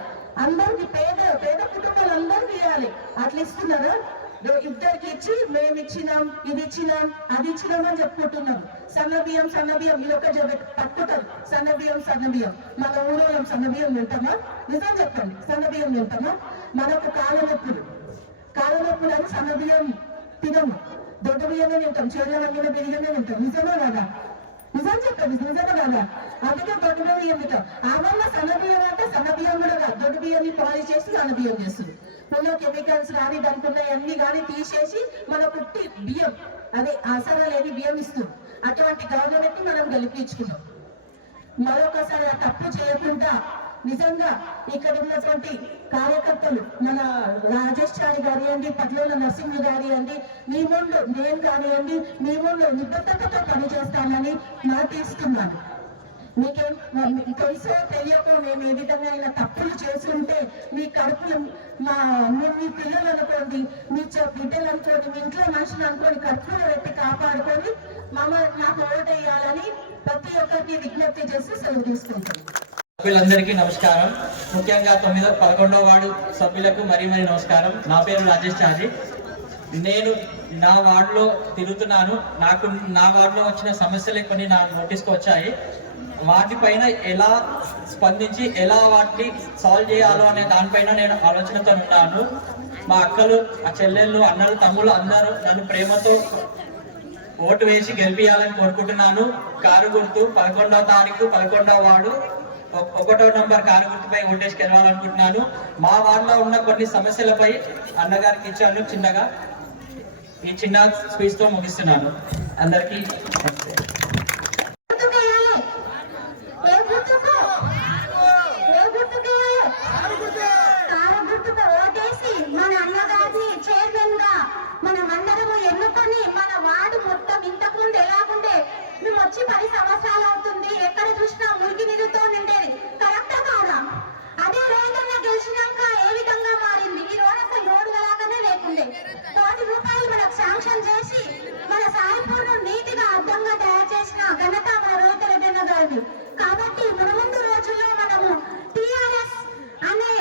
అందరికి పేద కుటుంబాలు అందరికి ఇవ్వాలి. అట్లా ఇస్తున్నారా? ఇద్దరికి ఇచ్చి మేము ఇచ్చినాం, ఇది ఇచ్చినాం, అది ఇచ్చినాం అని చెప్పుకుంటున్నారు. సన్న బియ్యం ఇది ఒక పట్టుకుంటారు. సన్న బియ్యం మన ఊళ్ళో సన్న బియ్యం తింటామా? నిజం చెప్పండి, సన్న బియ్యం తింటామా? మనకు కాళ్ళ నొప్పులు అని సన్న బియ్యం తినము, దొడ్డ బియ్యమే తింటాం, చేతుల వంగిన బియ్యమే తింటాం. నిజమా కదా? నిజం చెప్పండి, నిజమా కదా? అందుకే దొడ్డ బియ్యం తింటాం. ఆవన్న సన్న బియ్యం అంటే సన్న బియ్యం కూడా కాదు, దొడ్డ బియ్యాన్ని పాలిష్ చేసి సన్న బియ్యం చేస్తుంది. ఉన్న కెమికల్స్ కానీ దానికి ఉన్నాయి అన్ని కానీ తీసేసి మన పుట్టి బియ్యం, అదే ఆసరా లేని బియ్యం ఇస్తుంది. అటువంటి గవర్నమెంట్ మనం గెలిపించుకున్నాం. మరొకసారి ఆ తప్పు చేయకుండా నిజంగా ఇక్కడ ఉన్నటువంటి కార్యకర్తలు, మన రాజేష్ చారి కానివ్వండి, పట్ల నరసింహ కానివ్వండి, మీ ముందు నేను కానివ్వండి, మీ ముందు నిబద్ధతతో పనిచేస్తానని మాటిస్తున్నాను. మీకేం తెలుసో తెలియకో మేము ఏ విధంగా అయినా తప్పులు చేస్తుంటే మీ కడుపులు మీ పిల్లలు అనుకోండి, మీ బిడ్డలు అనుకోండి, మీ ఇంట్లో మనుషులు అనుకోండి, కడుపులో పెట్టి కాపాడుకొని నాకు ఓటు వేయాలని ప్రతి ఒక్కరికి విజ్ఞప్తి చేసి సెలవు తీసుకుంటాం. సభ్యులందరికీ నమస్కారం. ముఖ్యంగా 11వ వార్డు సభ్యులకు మరీ నమస్కారం. నా పేరు రాజేష్ చారి. నేను నా వార్డులో తిరుగుతున్నాను. నా వార్డులో వచ్చిన సమస్యలు కొన్ని నా నోటీస్కి వచ్చాయి. వాటిపైన ఎలా స్పందించి ఎలా వాటిని సాల్వ్ చేయాలో అనే దానిపైన నేను ఆలోచనతో ఉన్నాను. మా అక్కలు, మా చెల్లెళ్ళు, అన్నలు, తమ్ముళ్ళు అందరూ నన్ను ప్రేమతో ఓటు వేసి గెలిపించాలని కోరుకుంటున్నాను. కారు గుర్తు 11వ తారీఖు 11వ వార్డు 1వ నంబర్ కారు గుర్తుపై ఓటేసి గెలవాలనుకుంటున్నాను. మా వార్డులో ఉన్న కొన్ని సమస్యలపై అన్నగారికి ఇచ్చాను. చిన్నగా ఈ చిన్న స్పీచ్ తో ముగిస్తున్నాను. అందరికీ వచ్చి 10 సంవత్సరాలు అవుతుంది. ఎక్కడ చూసినా మురికి నీరుతో నిండేది. కరెక్టా కాదా? అదే రైతన్న గెలిచినాక ఏ విధంగా మారింది? ఈ రోజు అసలు రోడ్డు లాగానే లేకుండే. 1 రూపాయలు మనకు శాంక్షన్ చేసి మన సాయిపూర్ను నీటిగా అర్థంగా తయారు చేసిన ఘనత మన రోహిత రెడ్డి గారిది. కాబట్టి ముందు రోజుల్లో మనము టిఆర్ఎస్ అనే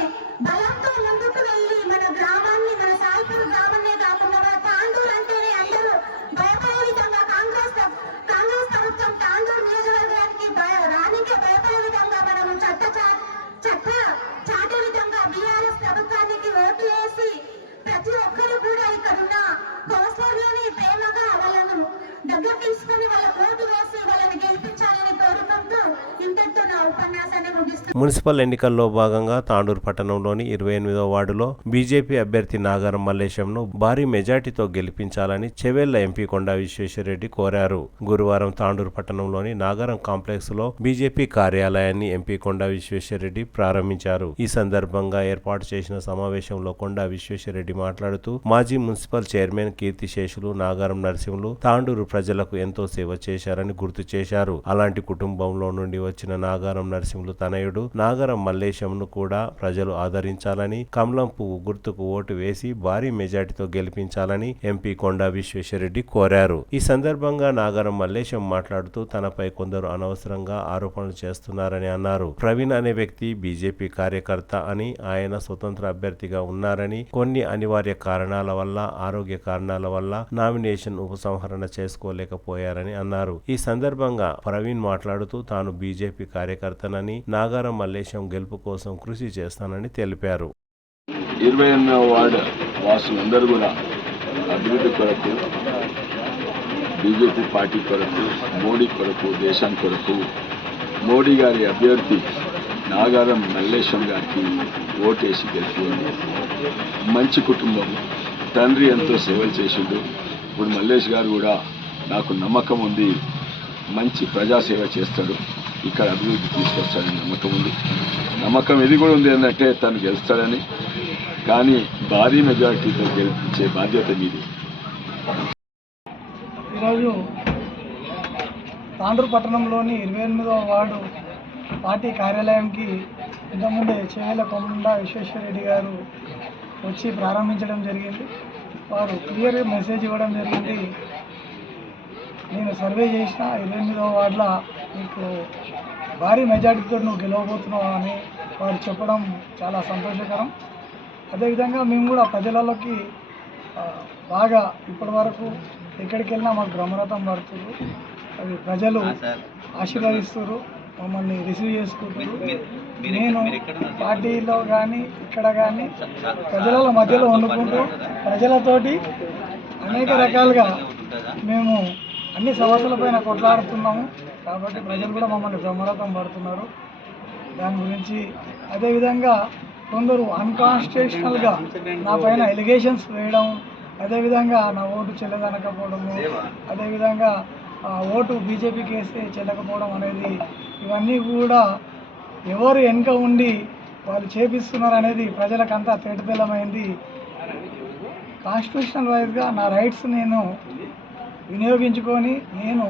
బలంతో ముందుకు వెళ్ళి మన గ్రామాన్ని, మన సాయిపూర్ గ్రామాన్నే కాకుండా మన తాండూరు అంటేనే అందరూ భయపడే విధంగా కాంగ్రెస్ ప్రభుత్వం తాండూరు నియోజకవర్గానికి రానికే భయపడే విధంగా మనము చాటే విధంగా బీఆర్ఎస్ ప్రభుత్వానికి ఓటు వేసి ప్రతి ఒక్కరు కూడా ఇక్కడున్న కౌన్సిలర్లని ప్రేమగా వాళ్ళను దగ్గర తీసుకుని వాళ్ళ ఓటు వేసి వాళ్ళని గెలిపించాలని కోరుకుంటూ ఇంతటితో నా ఉపన్యాసాన్ని ముగిస్తున్నాను. మున్సిపల్ ఎన్నికల్లో భాగంగా తాండూరు పట్టణంలోని 28వ వార్డులో బీజేపీ అభ్యర్థి నాగారం మల్లేశంను భారీ మెజార్టీతో గెలిపించాలని చెవెళ్ల ఎంపీ కొండా విశ్వేశ్వరరెడ్డి కోరారు. గురువారం తాండూరు పట్టణంలోని నాగారం కాంప్లెక్స్ లో బీజేపీ కార్యాలయాన్ని ఎంపీ కొండా విశ్వేశ్వరరెడ్డి ప్రారంభించారు. ఈ సందర్భంగా ఏర్పాటు చేసిన సమావేశంలో కొండా విశ్వేశ్వరరెడ్డి మాట్లాడుతూ మాజీ మున్సిపల్ చైర్మన్ కీర్తిశేషులు నాగారం నరసింహులు తాండూరు ప్రజలకు ఎంతో సేవ చేశారని గుర్తు చేశారు. అలాంటి కుటుంబంలో నుండి వచ్చిన నాగారం నరసింహులు తనయుడు నాగరం మల్లేశంను కూడా ప్రజలు ఆదరించాలని, కమలం పువ్వు గుర్తుకు ఓటు వేసి భారీ మెజార్టీతో గెలిపించాలని ఎంపీ కొండా విశ్వేశ్వరరెడ్డి కోరారు. ఈ సందర్భంగా నాగరం మల్లేశం మాట్లాడుతూ తనపై కొందరు అనవసరంగా ఆరోపణలు చేస్తున్నారని అన్నారు. ప్రవీణ్ అనే వ్యక్తి బీజేపీ కార్యకర్త అని, ఆయన స్వతంత్ర అభ్యర్థిగా ఉన్నారని, కొన్ని అనివార్య కారణాల వల్ల, ఆరోగ్య కారణాల వల్ల నామినేషన్ ఉపసంహరణ చేసుకోలేకపోయారని అన్నారు. ఈ సందర్భంగా ప్రవీణ్ మాట్లాడుతూ తాను బీజేపీ కార్యకర్తనని, నాగారం మల్లేశం గెలుపు కోసం కృషి చేస్తానని తెలిపారు. 28వ వార్డు వాసులందరూ కూడా అభివృద్ధి కొరకు, బీజేపీ పార్టీ కొరకు, మోడీ కొరకు, దేశం కొరకు మోడీ గారి అభ్యర్థి నాగారం మల్లేశం గారికి ఓటేసి గెలిపింది. మంచి కుటుంబం, తండ్రి ఎంతో సేవలు చేసిండు. ఇప్పుడు మల్లేష్ గారు కూడా నాకు నమ్మకం ఉంది, మంచి ప్రజాసేవ చేస్తాడు, ఇక్కడ అభివృద్ధి తీసుకొస్తాడని నమ్మకం ఉంది. నమ్మకం ఇది కూడా ఉంది ఏంటంటే తను గెలుస్తాడని, కానీ భారీ మెజారిటీతో గెలిపించే బాధ్యత మీది. ఈరోజు తాండూరు పట్టణంలోని 28వ వార్డు పార్టీ కార్యాలయంకి ఇంతకుముందే చేవేల కొండా విశ్వేశ్వరరెడ్డి గారు వచ్చి ప్రారంభించడం జరిగింది. వారు క్లియర్ మెసేజ్ ఇవ్వడం జరిగింది. నేను సర్వే చేసిన 28వ వార్డులో మీకు భారీ మెజార్టీతో నువ్వు గెలవబోతున్నావు అని వారు చెప్పడం చాలా సంతోషకరం. అదేవిధంగా మేము కూడా ప్రజలలోకి బాగా ఇప్పటి వరకు ఎక్కడికి వెళ్ళినా మాకు బ్రహ్మరథం పడుతున్నారు. అది ప్రజలు ఆశీర్వదిస్తున్నారు, మమ్మల్ని రిసీవ్ చేసుకుంటారు. నేను పార్టీలో కానీ ఇక్కడ కానీ ప్రజల మధ్యలో వండుకుంటూ ప్రజలతోటి అనేక రకాలుగా మేము అన్ని సమస్యలపైన కొట్లాడుతున్నాము. కాబట్టి ప్రజలు కూడా మమ్మల్ని బ్రహ్మరథం పడుతున్నారు దాని గురించి. అదేవిధంగా కొందరు అన్కాన్స్టిట్యూషనల్గా నా పైన ఎలిగేషన్స్ వేయడం, అదేవిధంగా నా ఓటు చెల్లదనకపోవడము, అదేవిధంగా ఓటు బీజేపీకి వేస్తే చెల్లకపోవడం అనేది, ఇవన్నీ కూడా ఎవరు వెనుక ఉండి వాళ్ళు చేపిస్తున్నారు అనేది ప్రజలకంతా తేటతెల్లమైంది. కాన్స్టిట్యూషనల్ వైజ్గా నా రైట్స్ నేను వినియోగించుకొని నేను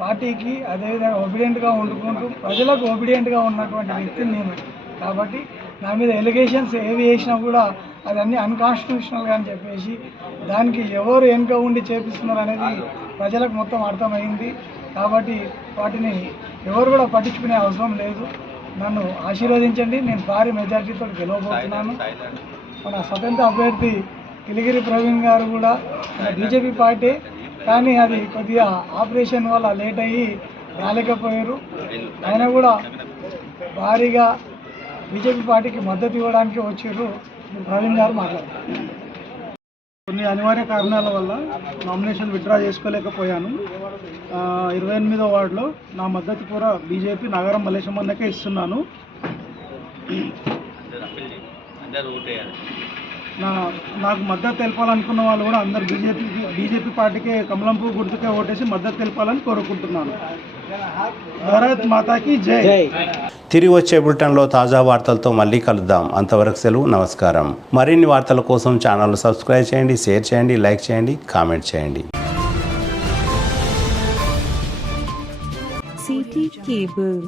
పార్టీకి అదేవిధంగా ఒబిడియంట్గా వండుకుంటూ ప్రజలకు ఒబిడియంట్గా ఉన్నటువంటి వ్యక్తిని నేను. కాబట్టి నా మీద ఎలిగేషన్స్ ఏవి వేసినా కూడా అదన్నీ అన్కాన్స్టిట్యూషనల్గా అని చెప్పేసి దానికి ఎవరు వెనుక ఉండి చేపిస్తున్నారు అనేది ప్రజలకు మొత్తం అర్థమైంది. కాబట్టి వాటిని ఎవరు కూడా పట్టించుకునే అవసరం లేదు. నన్ను ఆశీర్వదించండి, నేను భారీ మెజార్టీతో గెలవబోతున్నాను. మన స్వతంత్ర అభ్యర్థి కిలిగిరి ప్రవీణ్ గారు కూడా మన బీజేపీ పార్టీ, కానీ అది కొద్దిగా ఆపరేషన్ వల్ల లేట్ అయ్యి రాలేకపోయారు. ఆయన కూడా భారీగా బీజేపీ పార్టీకి మద్దతు ఇవ్వడానికి వచ్చారు. ప్రవీణ్ గారు మాట్లాడారు. కొన్ని అనివార్య కారణాల వల్ల నామినేషన్ విత్డ్రా చేసుకోలేకపోయాను. 28వ వార్డులో నా మద్దతు కూడా బీజేపీ నాగారం మల్లేశం అన్నకే ఇస్తున్నాను. నాకు మద్దతు తెలపాలనుకున్న వాళ్ళు కూడా అందరు బీజేపీ పార్టీకే కమలం పువ్వు గుర్తుకే ఓటేసి మద్దతు తెలపాలని కోరుకుంటున్నాను. భారత్ మాతాకి జై. తిరిగి వచ్చే బులెటిన్లో తాజా వార్తలతో మళ్ళీ కలుద్దాం. అంతవరకు సెలవు, నమస్కారం. మరిన్ని వార్తల కోసం ఛానల్ సబ్స్క్రైబ్ చేయండి, షేర్ చేయండి, లైక్ చేయండి, కామెంట్ చేయండి. City cable.